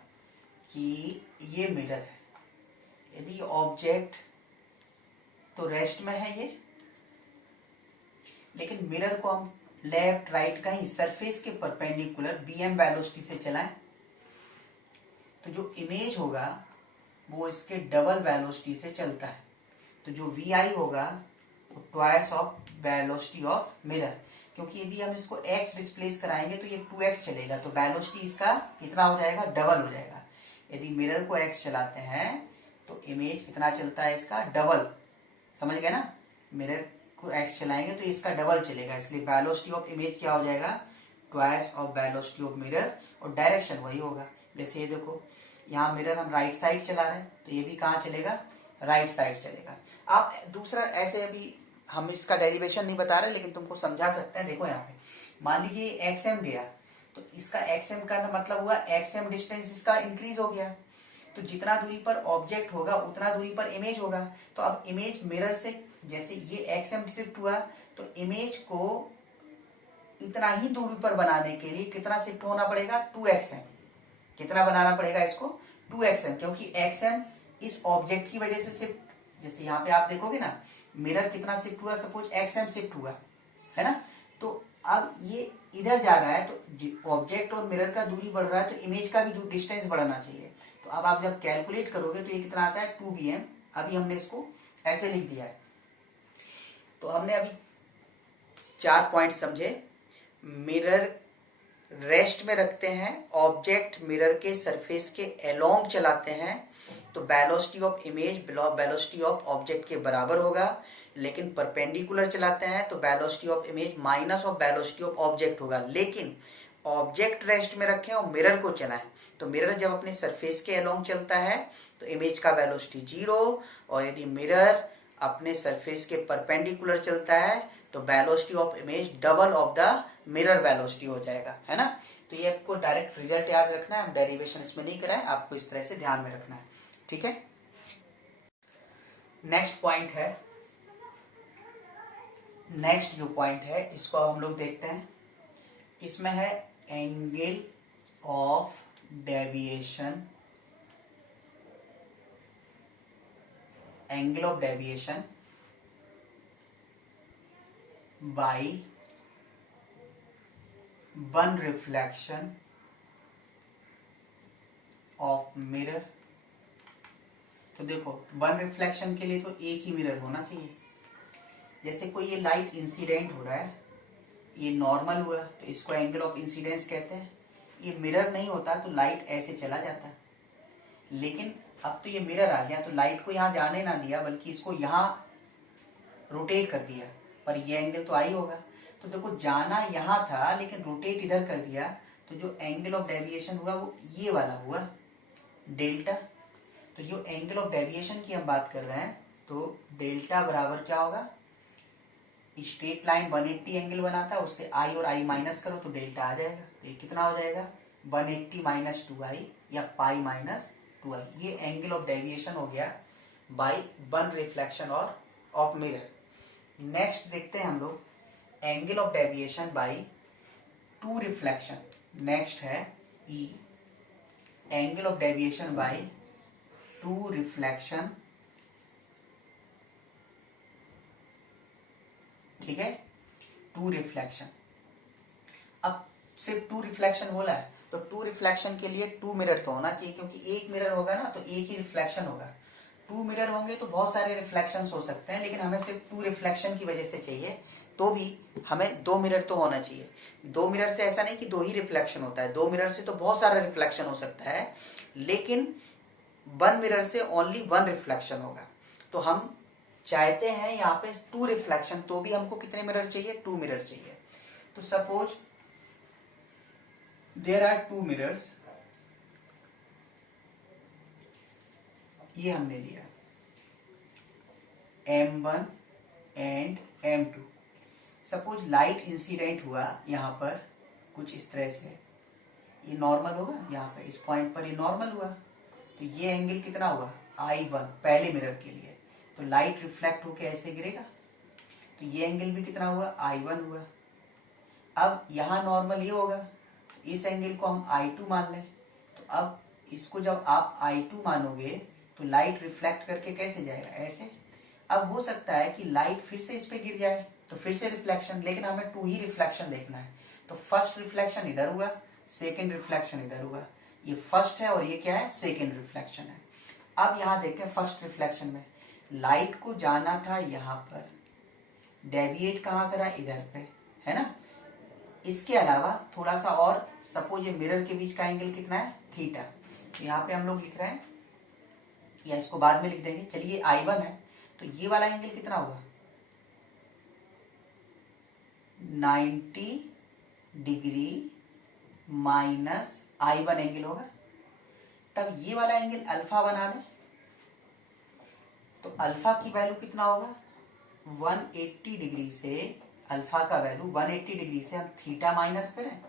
कि ये मिरर है, यदि ऑब्जेक्ट तो रेस्ट में है ये, लेकिन मिरर को हम लेफ्ट राइट कहीं सरफेस के परपेंडिकुलर vm वेलोसिटी से चलाएं, तो जो इमेज होगा वो इसके डबल वेलोसिटी से चलता है। तो जो vi होगा वो twice of velocity of mirror, क्योंकि यदि हम इसको x डिस्प्लेस कराएंगे तो ये 2x चलेगा, तो वेलोसिटी इसका कितना हो जाएगा, डबल हो जाएगा। यदि मिरर को x चलाते हैं तो इमेज कितना चलता है, इसका डबल। समझ गए ना? मिरर को x चलाएंगे तो इसका डबल चलेगा, इसलिए वेलोसिटी ऑफ इमेज क्या हो जाएगा, twice of velocity of mirror, और डायरेक्शन वही होगा। जैसे ये देखो, यहाँ मिरर हम राइट साइड चला रहे हैं, तो ये भी कहाँ चलेगा, राइट साइड चलेगा। आप दूसरा ऐसे, अभी हम इसका डेरिवेशन नहीं बता रहे, लेकिन तुमको समझा सकते हैं। देखो यहाँ पे मान लीजिए एक्सएम गया, तो इसका एक्सएम का मतलब हुआ एक्सएम डिस्टेंस इसका इंक्रीज हो गया, तो जितना दूरी पर ऑब्जेक्ट होगा उतना दूरी पर इमेज होगा। तो अब इमेज मिरर से जैसे ये एक्सएम शिफ्ट हुआ, तो इमेज को इतना ही दूरी पर बनाने के लिए कितना शिफ्ट होना पड़ेगा, 2xm। कितना बनाना पड़ेगा इसको, 2xm, क्योंकि xm इस ऑब्जेक्ट की वजह से शिफ्ट, जैसे यहाँ पे आप देखोगे ना, मिरर कितना शिफ्ट हुआ, सपोज xm शिफ्ट हुआ है ना, तो अब ये इधर जा रहा है, तो ऑब्जेक्ट और मिरर का दूरी बढ़ रहा है, तो इमेज का भी डिस्टेंस बढ़ना चाहिए। तो अब आप जब कैलकुलेट करोगे तो ये कितना आता है, 2vm। अभी हमने इसको ऐसे लिख दिया है। तो हमने अभी 4 पॉइंट समझे। मिरर रेस्ट में रखते हैं, ऑब्जेक्ट मिरर के सरफेस के अलोंग चलाते हैं, तो velocity of image velocity of object के बराबर होगा। लेकिन परपेंडिकुलर चलाते हैं तो velocity of image minus of velocity of object होगा। लेकिन ऑब्जेक्ट रेस्ट में रखें और मिरर को चलाएं, तो मिरर जब अपने सरफेस के अलोंग चलता है तो इमेज का वेलोसिटी 0, और यदि मिरर अपने सरफेस के परपेंडिकुलर चलता है तो velocity of image double of the mirror velocity हो जाएगा, है ना। तो ये आपको डायरेक्ट रिजल्ट याद रखना है, हम डेरिवेशन इसमें नहीं कराएं, आपको इस तरह से ध्यान में रखना है, ठीक है। नेक्स्ट पॉइंट है, नेक्स्ट जो पॉइंट है इसको हम लोग देखते हैं। इसमें है angle of deviation, angle of deviation by one reflection of mirror. तो देखो, वन रिफ्लेक्शन के लिए तो एक ही मिरर होना चाहिए। जैसे कोई ये लाइट इंसिडेंट हो रहा है, ये नॉर्मल हुआ तो इसको एंगल ऑफ इंसिडेंस कहते हैं। ये मिरर नहीं होता तो लाइट ऐसे चला जाता, लेकिन अब तो ये मिरर आ गया तो लाइट को यहाँ जाने ना दिया, बल्कि इसको यहाँ रोटेट कर दिया, पर ये एंगल तो आई होगा। तो देखो, जाना यहाँ था लेकिन रोटेट इधर कर दिया, तो जो एंगल ऑफ डेविएशन हुआ वो ये वाला हुआ डेल्टा। तो जो एंगल ऑफ डेविएशन की हम बात कर रहे हैं तो डेल्टा बराबर क्या होगा, स्ट्रेट लाइन 180 एंगल बनाता है, उससे आई और आई माइनस करो तो डेल्टा आ जाएगा। तो ये कितना हो जाएगा 180 माइनस 2i या पाई माइनस 2i। ये एंगल ऑफ डेविएशन हो गया बाई वन रिफ्लेक्शन और ऑफ मिरर। नेक्स्ट देखते हैं हम लोग angle of deviation by two reflection. Next है E, angle of deviation by two reflection. ठीक है, टू रिफ्लेक्शन। अब सिर्फ टू रिफ्लेक्शन बोला है तो टू रिफ्लेक्शन के लिए टू मिरर तो होना चाहिए, क्योंकि एक मिरर होगा ना तो एक ही रिफ्लेक्शन होगा। टू मिरर होंगे तो बहुत सारे रिफ्लेक्शन हो सकते हैं, लेकिन हमें सिर्फ टू रिफ्लेक्शन की वजह से चाहिए, तो भी हमें दो मिरर तो होना चाहिए। दो मिरर से ऐसा नहीं कि दो ही रिफ्लेक्शन होता है, दो मिरर से तो बहुत सारा रिफ्लेक्शन हो सकता है, लेकिन वन मिरर से ओनली वन रिफ्लेक्शन होगा। तो हम चाहते हैं यहाँ पे टू रिफ्लेक्शन, तो भी हमको कितने मिरर चाहिए, टू मिरर चाहिए। तो suppose there are two mirrors, ये हमने लिया M1 and M2। Suppose light incident हुआ यहाँ पर कुछ इस तरह से, ये नॉर्मल होगा, यहाँ पे इस पॉइंट पर ये नॉर्मल हुआ, तो ये एंगल कितना हुआ I1 पहले मिरर के लिए। तो लाइट रिफ्लेक्ट होके ऐसे गिरेगा, तो ये एंगल भी कितना हुआ I1 हुआ। अब यहाँ नॉर्मल ये होगा, इस एंगल को हम I2 मान लें। तो अब इसको जब आप I2 मानोगे तो लाइट रिफ्लेक्ट करके कैसे जाएगा, ऐसे। अब हो सकता है कि लाइट फिर से इस पे गिर जाए तो फिर से रिफ्लेक्शन, लेकिन हमें टू ही रिफ्लेक्शन देखना है। तो फर्स्ट रिफ्लेक्शन इधर हुआ, सेकेंड रिफ्लेक्शन इधर हुआ, ये फर्स्ट है और ये क्या है सेकेंड रिफ्लेक्शन है। अब यहाँ देखते हैं फर्स्ट रिफ्लेक्शन में लाइट को जाना था यहाँ पर, डेविएट कहाँ करा इधर पे, है ना। इसके अलावा थोड़ा सा और, सपोज ये मिरर के बीच का एंगल कितना है थीटा। तो यहाँ पे हम लोग लिख रहे हैं, या इसको बाद में लिख देंगे, चलिए I1 है तो ये वाला एंगल कितना होगा 90 डिग्री माइनस I1 एंगल होगा। तब ये वाला एंगल अल्फा बना लें, तो अल्फा की वैल्यू कितना होगा 180 डिग्री से, अल्फा का वैल्यू 180 डिग्री से हम थीटा माइनस करें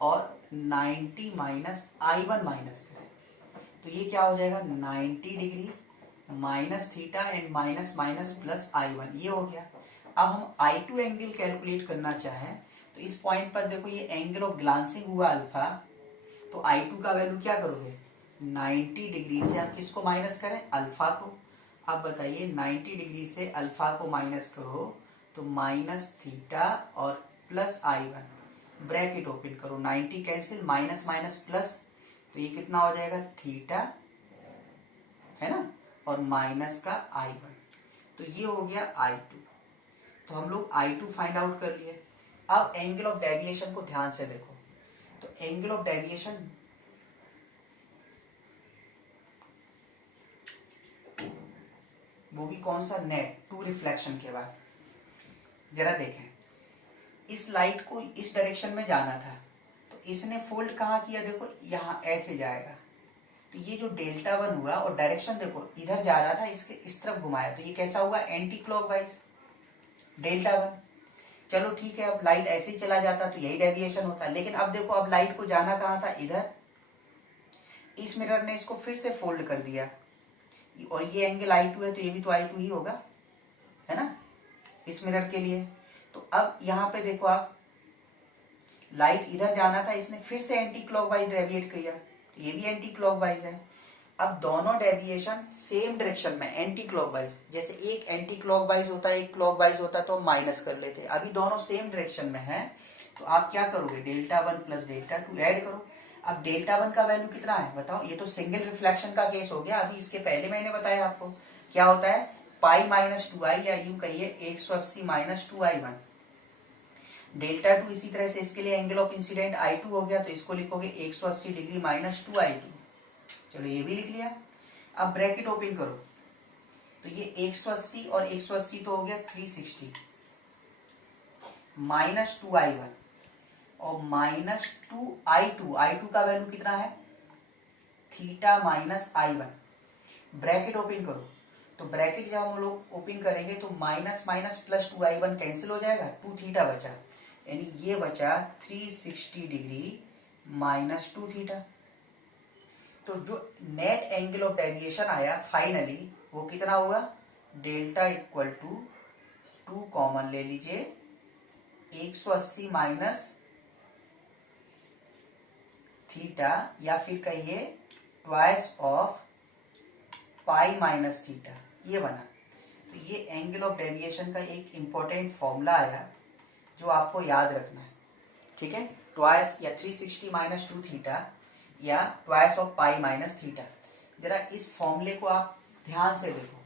और 90 माइनस I1 माइनस करें, तो ये क्या हो जाएगा 90 degree minus theta and minus minus plus I1, ये हो गया। अब हम I2 एंगल कैलकुलेट करना चाहें तो इस पॉइंट पर देखो ये एंगल ऑफ ग्लांसिंग हुआ अल्फा, तो I2 का वैल्यू क्या करोगे 90 डिग्री से हम किसको माइनस करें अल्फा को। अब बताइए 90 डिग्री से अल्फा को माइनस करो तो माइनस थीटा और प्लस I1, ब्रैकेट ओपन करो, 90 कैंसिल, माइनस माइनस प्लस, तो ये कितना हो जाएगा थीटा, है ना, और माइनस का I1, तो ये हो गया I2। तो हम लोग I2 फाइंड आउट कर लिए। अब एंगल ऑफ डेविएशन को ध्यान से देखो, तो एंगल ऑफ डेविएशन वो भी कौन सा नेट, टू रिफ्लेक्शन के बाद। जरा देखें, इस लाइट को इस डायरेक्शन में जाना था तो इसने फोल्ड कहाँ किया, देखो यहाँ ऐसे जाएगा, तो ये जो डेल्टा वन हुआ और डायरेक्शन देखो इधर जा रहा था, इसके इस तरफ घुमाया, तो ये कैसा हुआ एंटी क्लॉकवाइज डेल्टा वन। चलो ठीक है, अब लाइट ऐसे ही चला जाता तो यही डेविएशन होता, लेकिन अब देखो अब लाइट को जाना कहाँ था इधर, इस मिरर ने इसको फिर से फोल्ड कर दिया, और ये एंगल I2 है तो ये भी तो I2 ही होगा, है ना, इस मिरर के लिए। तो अब यहाँ पे देखो आप, लाइट इधर जाना था, इसने फिर से एंटी क्लॉकवाइज डेविएट किया, तो ये भी एंटी क्लॉकवाइज है। अब दोनों डेविएशन सेम डायरेक्शन में एंटी क्लॉकवाइज, जैसे एक एंटी क्लॉकवाइज होता है एक क्लॉकवाइज होता है तो माइनस कर लेते हैं, अभी दोनों सेम डायरेक्शन में है, तो आप क्या करोगे delta one plus delta two add करो। अब डेल्टा वन का वैल्यू कितना है बताओ, ये तो सिंगल रिफ्लेक्शन का केस हो गया, अभी इसके पहले मैंने बताया आपको क्या होता है पाई माइनस 2i, या यूं कहिए 180 माइनस 2i1। डेल्टा टू इसी तरह से इसके लिए एंगल ऑफ इंसिडेंट I2 हो गया, तो इसको लिखोगे 180 डिग्री माइनस 2i2। चलो ये भी लिख लिया। अब ब्रैकेट ओपन करो, तो ये 180 और 180 तो हो गया 360 माइनस 2i1, और -2i2, i2 का वैल्यू कितना है theta minus i1। Bracket open करो, तो ब्रैकेट जब हम लोग ओपन करेंगे तो minus minus plus 2i1 cancel हो जाएगा, 2 थीटा बचा, यानी ये बचा 360 डिग्री माइनस 2 थीटा। तो जो नेट एंगल ऑफ डेविएशन आया फाइनली वो कितना होगा, डेल्टा इक्वल टू 2 कॉमन ले लीजिए, 180 माइनस थीटा, या फिर कहिए twice of pi minus theta, ये बना। तो ये एंगल ऑफ डेविएशन का एक इंपॉर्टेंट फॉर्मूला आया जो आपको याद रखना है, ठीक है। ट्वाइस या 360 माइनस 2 थीटा या twice of pi minus theta. जरा इस फॉर्मूले को आप ध्यान से देखो,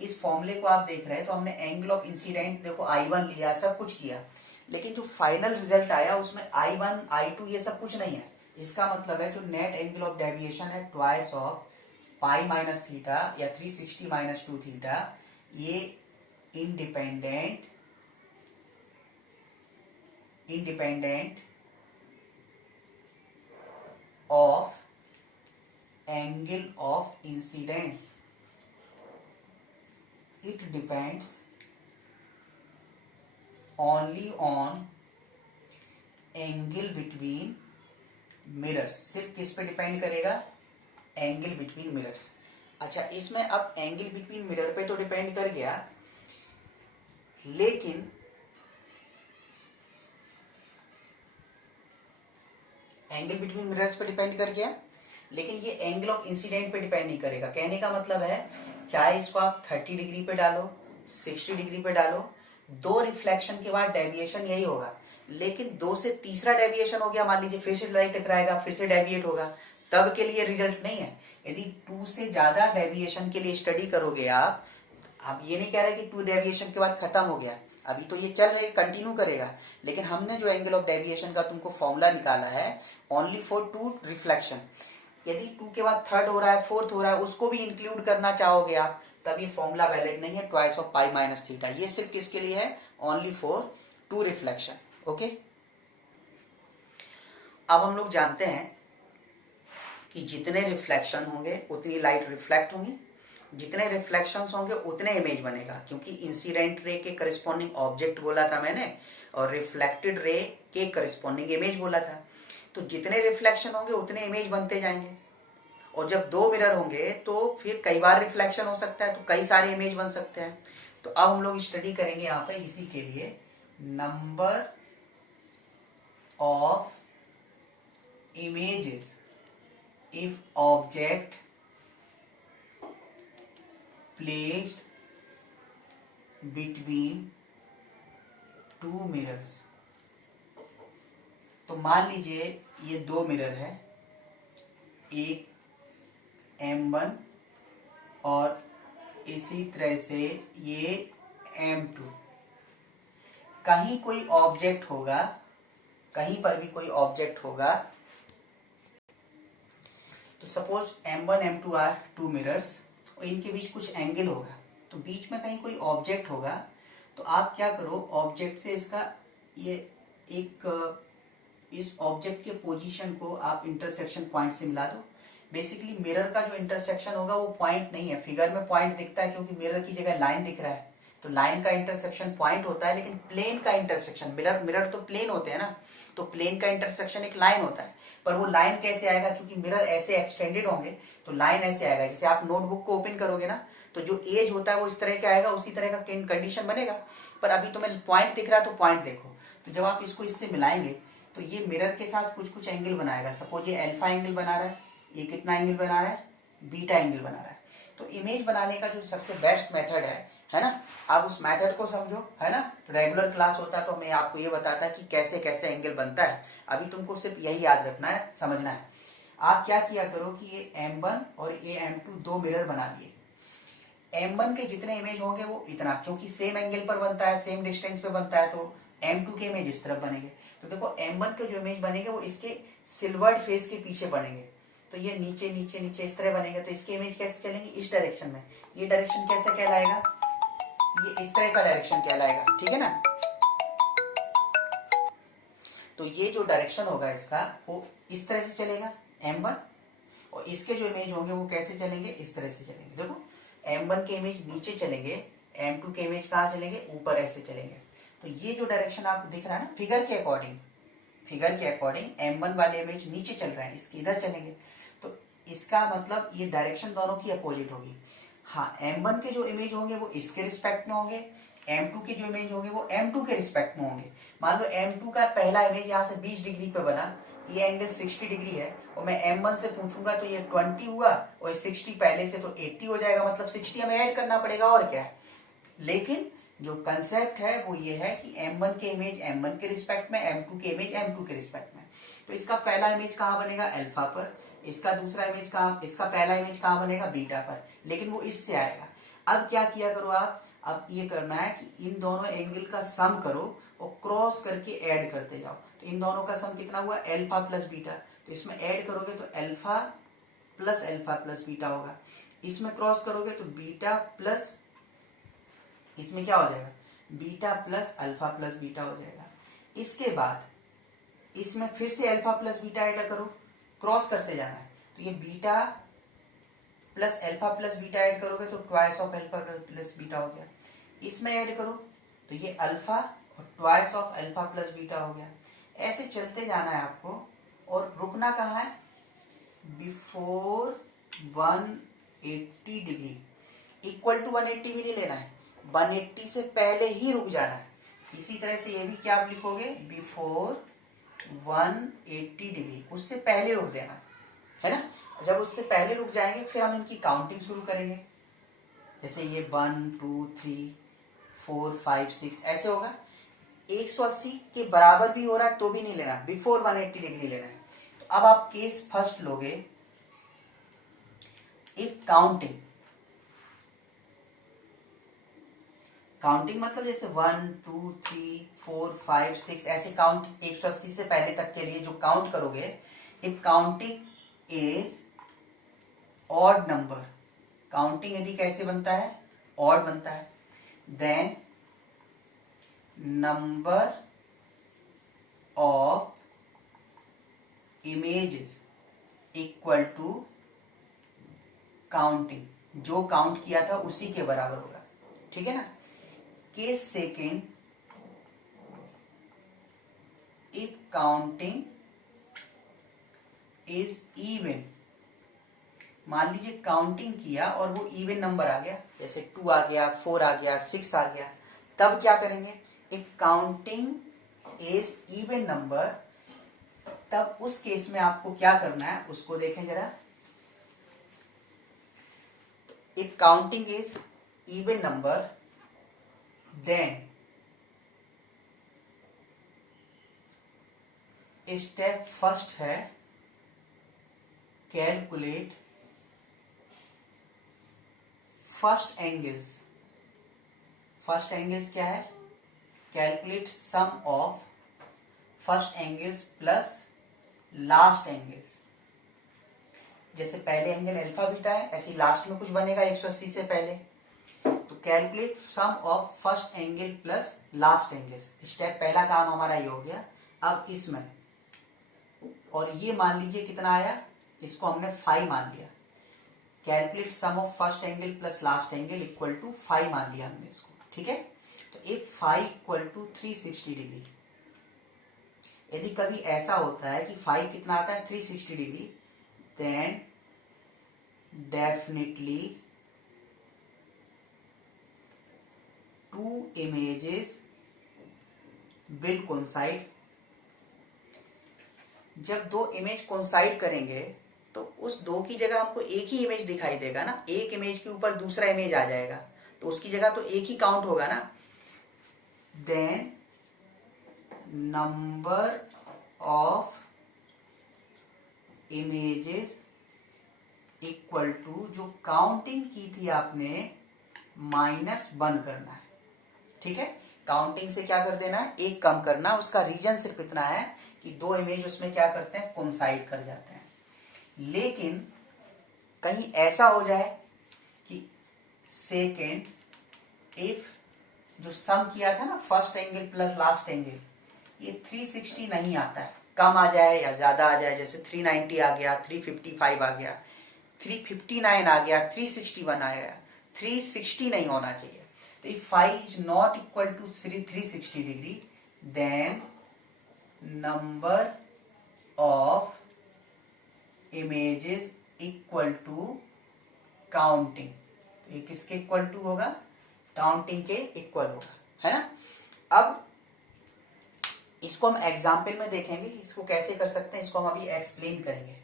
इस फॉर्मूले को आप देख रहे हैं तो हमने एंगल ऑफ इंसिडेंट देखो I1 लिया, सब कुछ किया, लेकिन जो फाइनल रिजल्ट आया उसमें I1 I2 ये सब कुछ नहीं है। इसका मतलब है जो नेट एंगल ऑफ डेविएशन है twice of pi minus theta या 360 माइनस 2 थीटा, ये independent of angle of incidence, it depends only on angle between mirrors। सिर्फ किस पे डिपेंड करेगा, एंगल बिटवीन मिरर्स। अच्छा, इसमें अब एंगल बिटवीन मिरर पे तो डिपेंड कर गया, लेकिन एंगल बिटवीन मिरर्स पे डिपेंड कर गया, लेकिन ये एंगल ऑफ इंसिडेंट पे डिपेंड नहीं करेगा। कहने का मतलब है चाहे इसको आप 30 डिग्री पे डालो, 60 डिग्री पे डालो, दो रिफ्लेक्शन के बाद डेविएशन यही होगा, लेकिन दो से तीसरा डेविएशन हो गया, मान लीजिए फिर से लाइट टकराएगा, फिर से डेविएट होगा, तब के लिए रिजल्ट नहीं है। यदि 2 से ज्यादा डेविएशन के लिए स्टडी करोगे आप ये नहीं कह रहे कि 2 डेविएशन के बाद खत्म हो गया, अभी तो ये चल रहे कंटिन्यू करेगा, लेकिन हमने जो एंगल ऑफ डेविएशन का तुमको फॉर्मूला निकाला है ओनली फॉर 2 रिफ्लेक्शन। यदि 2 के बाद थर्ड हो रहा है, फोर्थ हो रहा है, उसको भी इंक्लूड करना चाहोगे आप, तब ये फॉर्मूला वैलिड नहीं है twice of pi minus theta. ये सिर्फ किसके लिए है, ओनली फॉर 2 रिफ्लेक्शन। ओके, अब हम लोग जानते हैं कि जितने रिफ्लेक्शन होंगे उतनी लाइट रिफ्लेक्ट होंगी, जितने रिफ्लेक्शंस होंगे उतने इमेज बनेगा, क्योंकि इंसिडेंट रे के करस्पॉन्डिंग ऑब्जेक्ट बोला था मैंने और रिफ्लेक्टेड रे के करस्पॉन्डिंग इमेज बोला था। तो जितने रिफ्लेक्शन होंगे उतने इमेज बनते जाएंगे, और जब 2 मिरर होंगे तो फिर कई बार रिफ्लेक्शन हो सकता है, तो कई सारे इमेज बन सकते हैं। तो अब हम लोग स्टडी करेंगे यहाँ पे इसी के लिए number of images if object placed between 2 mirrors. तो मान लीजिए ये 2 मिरर है, एक M1 और इसी तरह से ये M2। कहीं कोई ऑब्जेक्ट होगा, कहीं पर भी कोई ऑब्जेक्ट होगा, तो suppose M1 M2 are 2 mirrors और इनके बीच कुछ एंगल होगा, तो बीच में कहीं कोई ऑब्जेक्ट होगा, तो आप क्या करो, ऑब्जेक्ट से इसका ये एक इस ऑब्जेक्ट के पोजीशन को आप इंटरसेक्शन पॉइंट से मिला दो। बेसिकली मिरर का जो इंटरसेक्शन होगा वो पॉइंट नहीं है, फिगर में पॉइंट दिखता है क्योंकि मिरर की जगह लाइन दिख रहा है, तो लाइन का इंटरसेक्शन पॉइंट होता है, लेकिन प्लेन का इंटरसेक्शन, मिरर तो प्लेन होते हैं ना, तो प्लेन का इंटरसेक्शन एक लाइन होता है। पर वो लाइन कैसे आएगा, क्योंकि मिरर ऐसे एक्सटेंडेड होंगे तो लाइन ऐसे आएगा, जैसे आप नोटबुक को ओपन करोगे ना तो जो एज होता है वो इस तरह का आएगा, उसी तरह का कंडीशन बनेगा। पर अभी तुम्हें पॉइंट दिख रहा है तो पॉइंट देखो, तो जब आप इसको इससे मिलाएंगे तो ये मिरर के साथ कुछ कुछ एंगल बनाएगा। सपोज ये अल्फा एंगल बना रहा है, ये कितना एंगल बना रहा है, बीटा एंगल बना रहा है। तो इमेज बनाने का जो सबसे बेस्ट मेथड है ना, आप उस मेथड को समझो, है ना। रेगुलर क्लास होता तो मैं आपको ये बताता कि कैसे कैसे एंगल बनता है, अभी तुमको सिर्फ यही याद रखना है, समझना है। आप क्या किया करो कि ये M1 और ये M2 दो मिरर बना दिए। M1 के जितने इमेज होंगे वो इतना, क्योंकि सेम एंगल पर बनता है, सेम डिस्टेंस पे बनता है, तो M2 के इमेज इस तरफ बनेंगे। तो देखो M1 के जो इमेज बनेंगे वो इसके सिल्वर्ड फेस के पीछे बनेंगे, तो ये नीचे नीचे नीचे इस तरह बनेंगे। तो इसके इमेज कैसे चलेंगे, इस डायरेक्शन में। ये डायरेक्शन कैसे कहलाएगा, ये इस तरह का डायरेक्शन कहलाएगा, ठीक है ना। तो ये जो डायरेक्शन होगा इसका वो इस तरह से चलेगा m1, और इसके जो इमेज होंगे वो कैसे चलेंगे, इस तरह से चलेंगे। देखो m1 के इमेज नीचे चलेंगे, m2 के इमेज कहाँ चलेंगे, ऊपर ऐसे चलेंगे। तो ये जो डायरेक्शन आपको दिख रहा है ना फिगर के अकॉर्डिंग m1 वाले इमेज नीचे चल रहे हैं, इसके इधर चलेंगे, तो इसका मतलब ये डायरेक्शन दोनों की अपोजिट होगी। हाँ, m1 के जो इमेज होंगे वो इसके रिस्पेक्ट में होंगे, m2 के जो इमेज होंगे वो m2 के रिस्पेक्ट में होंगे। मान लो m2 का पहला इमेज यहाँ से 20 डिग्री पे बना, ये एंगल 60 डिग्री है, और मैं m1 से पूछूंगा तो ये 20 हुआ, और 60 पहले से तो 80 हो जाएगा, मतलब 60 हमें ऐड करना पड़ेगा, और क्या है। लेकिन जो कंसेप्ट है वो ये है कि m1 के इमेज m1 के रिस्पेक्ट में, m2 के इमेज m2 के रिस्पेक्ट में। तो इसका पहला इमेज कहाँ बनेगा, अल्फा पर, इसका दूसरा इमेज कहाँ, इसका पहला इमेज कहाँ बनेगा, बीटा पर, लेकिन वो इससे आएगा। अब क्या किया करो आप, अब ये करना है कि इन दोनों एंगल का सम करो और क्रॉस करके ऐड करते जाओ। तो इन दोनों का सम कितना हुआ, अल्फा प्लस बीटा, तो इसमें ऐड करोगे तो अल्फा प्लस बीटा होगा, इसमें क्रॉस करोगे तो बीटा प्लस, इसमें क्या हो जाएगा, beta plus alpha plus beta हो जाएगा। इसके बाद इसमें फिर से अल्फा प्लस बीटा ऐड करो, क्रॉस करते जाना है, तो ये beta plus alpha plus beta add करोगे तो twice of alpha plus beta हो गया। इसमें ऐड करो तो ये अल्फा और twice of alpha plus beta हो गया। ऐसे चलते जाना है आपको, और रुकना कहाँ है, बिफोर 180 डिग्री, इक्वल टू 180 भी नहीं लेना है, 180 से पहले ही रुक जाना है। इसी तरह से ये भी क्या आप लिखोगे, बिफोर 180 डिग्री, उससे पहले रुक देना है ना। जब उससे पहले रुक जाएंगे फिर हम इनकी काउंटिंग शुरू करेंगे, जैसे ये 1 2 3 4 5 6 ऐसे होगा। 180 के बराबर भी हो रहा है तो भी नहीं लेना, बिफोर 180 डिग्री लेना है। तो अब आप केस फर्स्ट लोगे, इफ काउंटिंग मतलब जैसे 1 2 3 4 5 6 ऐसे काउंट 180 से पहले तक के लिए जो काउंट करोगे, if counting is odd number, counting यदि कैसे बनता है, ऑड बनता है, then number of images equal to counting, जो काउंट किया था उसी के बराबर होगा, ठीक है ना। Case second, if counting is even, मान लीजिए काउंटिंग किया और वो इवन नंबर आ गया, जैसे 2 आ गया, 4 आ गया, 6 आ गया, तब क्या करेंगे, if counting is even number, तब उस केस में आपको क्या करना है उसको देखें जरा। If counting is even number, then step first है calculate first angles. First angles क्या है, calculate sum of first angles plus last angles. जैसे पहले एंगल अल्फा बीटा है, ऐसे लास्ट में कुछ बनेगा 180 से पहले, तो calculate sum of first angle plus last angle. Step पहला काम हमारा ये हो गया। अब इसमें, और ये मान लीजिए कितना आया, इसको हमने 5 मान लिया, calculate sum of first angle plus last angle equal to 5 मान लिया हमने इसको, ठीक है। तो इफ 5 इक्वल टू 360 डिग्री, यदि कभी ऐसा होता है कि 5 कितना आता है 360 degree, then definitely two images will coincide. जब दो इमेज कोइंसाइड करेंगे तो उस दो की जगह हमको एक ही इमेज दिखाई देगा ना, एक इमेज के ऊपर दूसरा इमेज आ जाएगा, तो उसकी जगह तो एक ही काउंट होगा ना। Then number of images equal to, जो काउंटिंग की थी आपने -1 करना है, ठीक है। काउंटिंग से क्या कर देना है, एक कम करना। उसका रीजन सिर्फ इतना है कि दो इमेज उसमें क्या करते हैं, कोइंसाइड कर जाते हैं। लेकिन कहीं ऐसा हो जाए कि सेकेंड, इफ जो सम किया था ना first angle plus last angle, ये 360 नहीं आता है, कम आ जाए या ज्यादा आ जाए, जैसे 390 आ गया, 355 आ गया, 359 आ गया, 361 आ गया, 360 नहीं होना चाहिए। तो if phi is not equal to 360 degree then number of images equal to counting. तो ये किसके इक्वल टू होगा? काउंटिंग के इक्वल होगा, है ना। अब इसको हम एग्जाम्पल में देखेंगे, इसको कैसे कर सकते हैं, इसको हम अभी एक्सप्लेन करेंगे।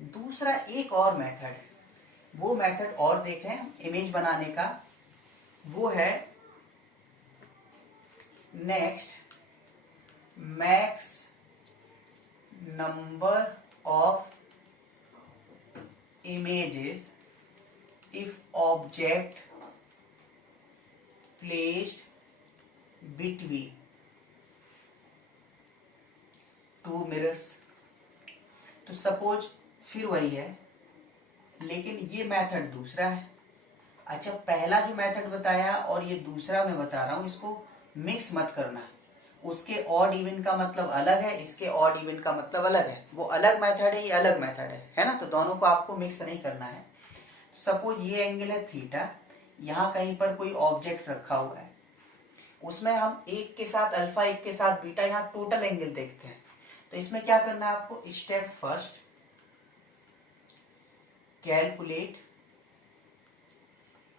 दूसरा एक और मेथड है, वो मेथड और देखें इमेज बनाने का, वो है next max number of images if object placed between two mirrors। तो सपोज फिर वही है, लेकिन ये मेथड दूसरा है। अच्छा, पहला जो मेथड बताया और ये दूसरा मैं बता रहा हूं, इसको मिक्स मत करना। उसके ऑड इवन का मतलब अलग है, इसके ऑड इवन का मतलब अलग है। वो अलग मेथड है, ये अलग मेथड है ना। तो दोनों को आपको मिक्स नहीं करना है। सपोज ये एंगल है थीटा, यहां कहीं पर कोई ऑब्जेक्ट रखा हुआ है, उसमें हम एक के साथ अल्फा, एक के साथ बीटा, यहां टोटल एंगल देखते हैं। तो इसमें क्या करना है आपको? Step first, calculate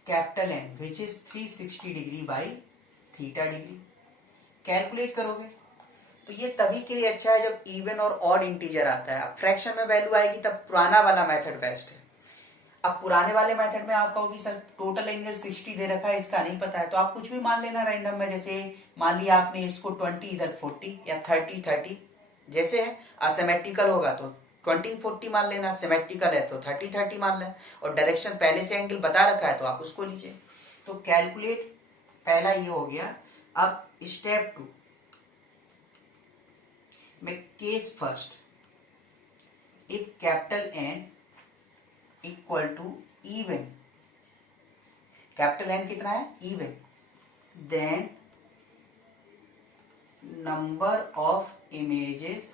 capital N which is 360 degree by theta degree. Calculate करोगे तो ये तभी के लिए अच्छा है जब इवन और ऑड इंटीजर आता है। अब फ्रैक्शन में वैल्यू आएगी तब पुराना वाला मेथड बेस्ट है। अब पुराने वाले मेथड में आप कहोगे सर टोटल एंगल 60 दे रखा है, इसका नहीं पता है, तो आप कुछ भी मान लेना रैंडम में। जैसे मान लिया आपने इसको 20, इधर 40 या 30 जैसे है। असिमेट्रिकल होगा तो 20-40 मान लेना, सिमेट्रिकल है तो 30-30 मान लेना, और डायरेक्शन पहले से एंगल बता रखा है तो आप उसको लीजिए। तो कैलकुलेट पहला ये हो गया। अब स्टेप 2 में case first, if capital N equal to even, capital N कितना है? Even, then number of images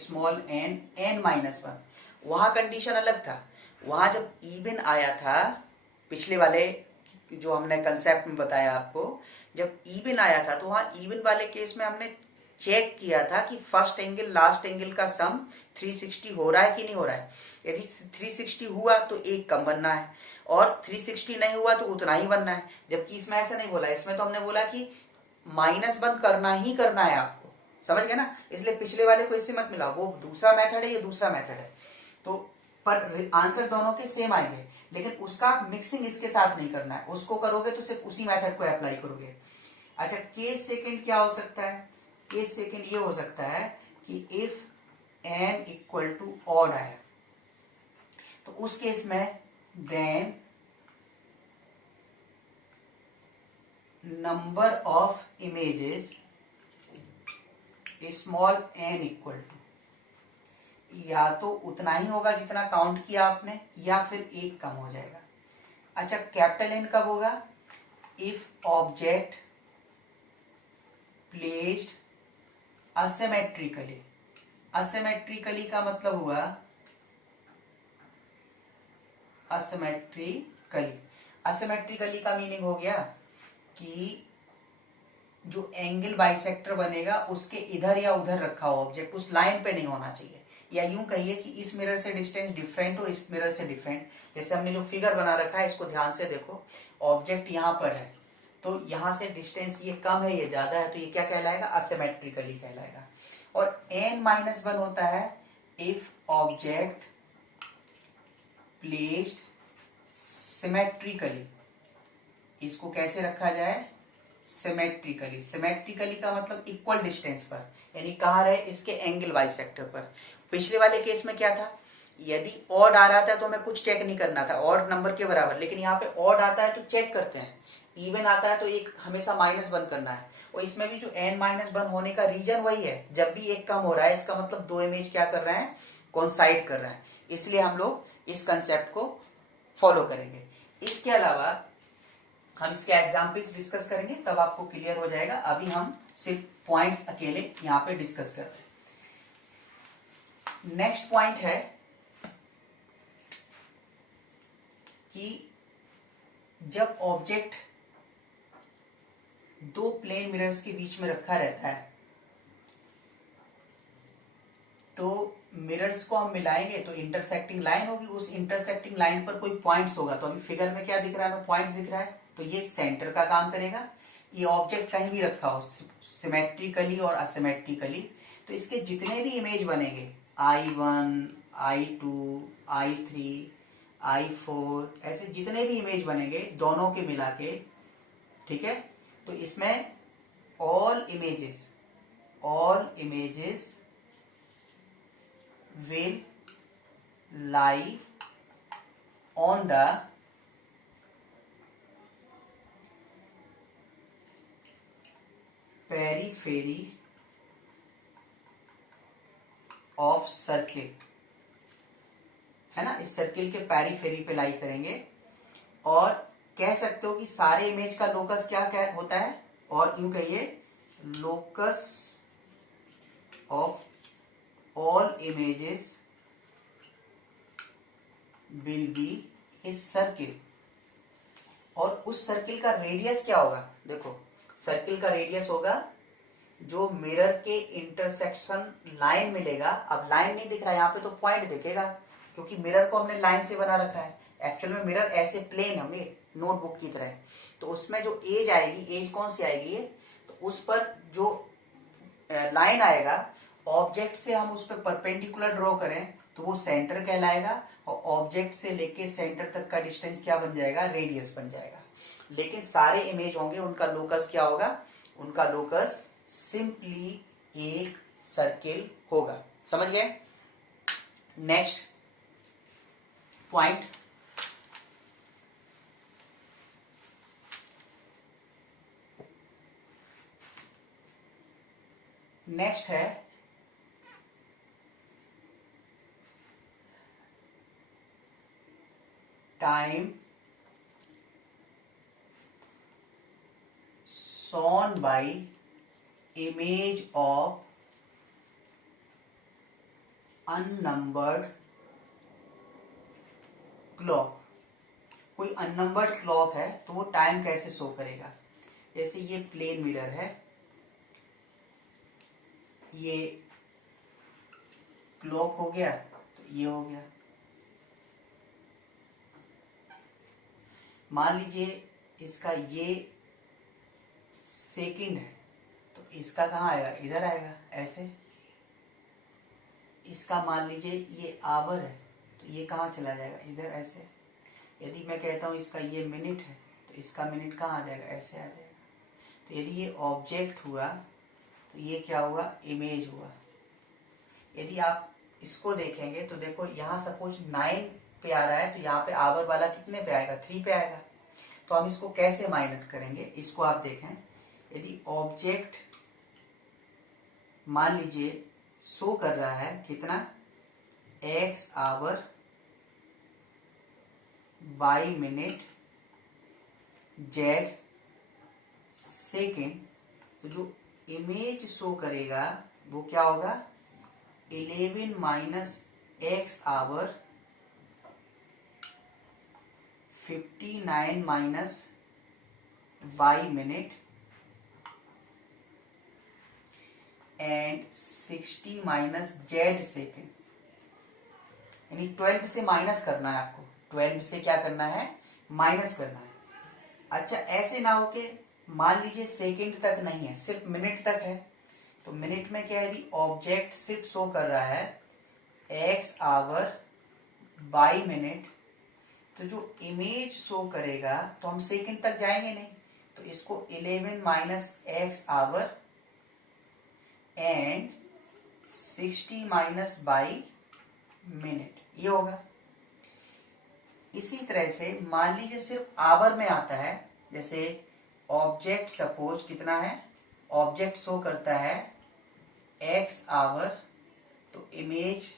small N, N minus 1। वहां कंडीशन अलग था, वहां जब इवन आया था, पिछले वाले जो हमने कंसेप्ट में बताया आपको, जब इवन आया था तो वहां इवन वाले केस में हमने चेक किया था कि फर्स्ट एंगल लास्ट एंगल का सम 360 हो रहा है कि नहीं हो रहा है। यदि 360 हुआ तो एक कम बनना है, और 360 नहीं हुआ तो उतना ही बनना है। जबकि इसमें ऐसा नहीं बोला, इसमें तो हमने बोला कि -1 करना ही करना है आपको, समझ गए ना। इसलिए पिछले वाले को इससे मत मिला, वो दूसरा मेथड है, ये दूसरा मेथड है। तो पर आंसर दोनों के सेम आएंगे, लेकिन उसका मिक्सिंग इसके साथ नहीं करना है। उसको करोगे तो सिर्फ उसी मेथड को अप्लाई करोगे। अच्छा, केस सेकंड क्या हो सकता है? केस सेकंड ये हो सकता है कि if n equal to odd आया, तो उस केस में then number of images small n equal to, या तो उतना ही होगा जितना काउंट किया आपने, या फिर एक कम हो जाएगा। अच्छा, कैपिटल एन कब होगा? If object placed asymmetrically. Asymmetrically का मतलब हुआ असिमेट्रिकली। असिमेट्रिकली का मीनिंग हो गया कि जो एंगल बाइसेक्टर बनेगा उसके इधर या उधर रखा हो ऑब्जेक्ट, उस लाइन पे नहीं होना चाहिए। या यूं कहिए कि इस मिरर से डिस्टेंस डिफरेंट हो, इस मिरर से डिफरेंट। जैसे हमने जो फिगर बना रखा है इसको ध्यान से देखो, ऑब्जेक्ट यहां पर है तो यहां से डिस्टेंस ये कम है, ये ज्यादा है, तो ये क्या कहलाएगा? असिमेट्रिकली कहलाएगा। और n-1 होता है इफ ऑब्जेक्ट प्लेस्ड सिमेट्रिकली। इसको कैसे रखा जाए? सिमेट्रिकली। सिमेट्रिकली का मतलब इक्वल डिस्टेंस पर, यानी कहाँ रहे? इसके एंगल बाइसेक्टर पर। पिछले वाले केस में क्या था? यदि ऑड आ रहा था तो हमें कुछ चेक नहीं करना था, ऑड नंबर के बराबर। लेकिन यहाँ पे ऑड आता है तो चेक करते हैं, इवन आता है तो एक हमेशा -1 करना है। और इसमें भी जो n-1 होने का रीजन वही है, जब भी एक कम हो रहा है इसका मतलब दो इमेज क्या कर रहे हैं? कोइंसाइड कर रहे हैं। इसलिए हम लोग इस कंसेप्ट को फॉलो करेंगे। इसके अलावा हम इसके एग्जाम्पल्स डिस्कस करेंगे, तब आपको क्लियर हो जाएगा। अभी हम सिर्फ पॉइंट्स अकेले यहां पे डिस्कस कर रहे हैं। नेक्स्ट पॉइंट है कि जब ऑब्जेक्ट दो प्लेन मिरर्स के बीच में रखा रहता है तो मिरर्स को हम मिलाएंगे तो इंटरसेक्टिंग लाइन होगी, उस इंटरसेक्टिंग लाइन पर कोई पॉइंट्स होगा। तो अभी फिगर में क्या दिख रहा है, पॉइंट्स दिख रहा है, तो ये सेंटर का काम करेगा। ये ऑब्जेक्ट कहीं भी रखा हो सिमेट्रिकली और असिमेट्रिकली, तो इसके जितने भी इमेज बनेंगे I1, I2, I3, I4, ऐसे जितने भी इमेज बनेंगे दोनों के मिला के, ठीक है, तो इसमें all images will lie on the periphery of circle, है ना, इस सर्किल के पेरीफेरी पे लाई करेंगे। और कह सकते हो कि सारे इमेज का लोकस क्या क्या होता है, और यूं कहिए locus of all images will be a circle. और उस सर्किल का रेडियस क्या होगा, देखो सर्किल का रेडियस होगा जो मिरर के इंटरसेक्शन लाइन मिलेगा। अब लाइन नहीं दिख रहा है यहाँ पे तो पॉइंट दिखेगा, क्योंकि मिरर को हमने लाइन से बना रखा है। एक्चुअल में मिरर ऐसे प्लेन होंगे नोटबुक की तरह, तो उसमें जो एज आएगी, एज कौन सी आएगी ये, तो उस पर जो लाइन आएगा ऑब्जेक्ट से हम उस पर परपेंडिकुलर ड्रॉ करें तो वो सेंटर कहलाएगा, और ऑब्जेक्ट से लेके सेंटर तक का डिस्टेंस क्या बन जाएगा, रेडियस बन जाएगा। लेकिन सारे इमेज होंगे उनका लोकस क्या होगा, उनका लोकस सिंपली एक सर्किल होगा। समझ गए। नेक्स्ट पॉइंट, नेक्स्ट है time shown by image of unnumbered clock. कोई अननंबर्ड क्लॉक है तो वो टाइम कैसे शो करेगा। जैसे ये प्लेन मिरर है, ये क्लॉक हो गया तो ये हो गया। मान लीजिए इसका ये सेकंड है तो इसका कहाँ आएगा, इधर आएगा ऐसे। इसका मान लीजिए ये आवर है तो ये कहाँ चला जाएगा, इधर ऐसे। यदि मैं कहता हूँ इसका ये मिनट है तो इसका मिनट कहाँ आ जाएगा, ऐसे आ जाएगा। तो यदि ये ऑब्जेक्ट हुआ तो ये क्या हुआ, इमेज हुआ। यदि आप इसको देखेंगे तो देखो यहाँ सपोज 9 पे आ रहा है तो यहाँ पे आवर वाला कितने पे आएगा, 3 पे आएगा। तो हम इसको कैसे माइनस करेंगे, इसको आप देखें। यदि ऑब्जेक्ट मान लीजिए शो कर रहा है कितना, x hour y minute z second, तो जो इमेज शो करेगा वो क्या होगा, 11 minus x hour 59 minus y minute and 60 minus z second. यानी 12 से माइनस करना है आपको, 12 से क्या करना है, माइनस करना है। अच्छा ऐसे ना हो के मान लीजिए सेकेंड तक नहीं है, सिर्फ मिनट तक है, तो मिनट में क्या है, यदि ऑब्जेक्ट सिर्फ शो कर रहा है x आवर y मिनट, तो जो इमेज शो करेगा तो हम सेकेंड तक जाएंगे नहीं, तो इसको 11 minus x our and 60 minus by minute, ये होगा। इसी तरह से मान लीजिए सिर्फ आवर में आता है, जैसे ऑब्जेक्ट सपोज कितना है, ऑब्जेक्ट शो करता है x आवर, तो इमेज,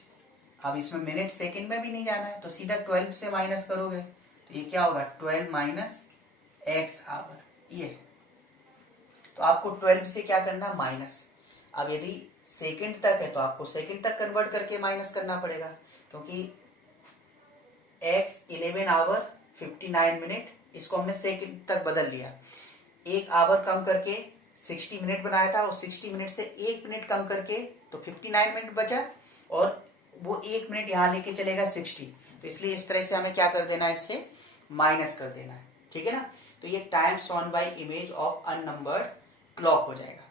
अब इसमें मिनट सेकंड में भी नहीं जाना है तो सीधा 12 से माइनस करोगे तो ये क्या होगा, 12 माइनस x आवर, ये। तो आपको 12 से क्या करना है, माइनस। अब यदि सेकंड तक है तो आपको सेकंड तक कन्वर्ट करके माइनस करना पड़ेगा, क्योंकि x 11 आवर 59 मिनट, इसको हमने सेकंड तक बदल लिया। एक आवर कम करके 60 मिनट बनाया था, और 60 मिनट से 1 मिनट कम करके तो 59 मिनट बचा, और वो 1 मिनट यहां लेके चलेगा 60। तो इसलिए इस तरह से हमें क्या कर देना है, इससे माइनस कर देना है, ठीक है ना। तो ये times on by image of unnumbered clock हो जाएगा।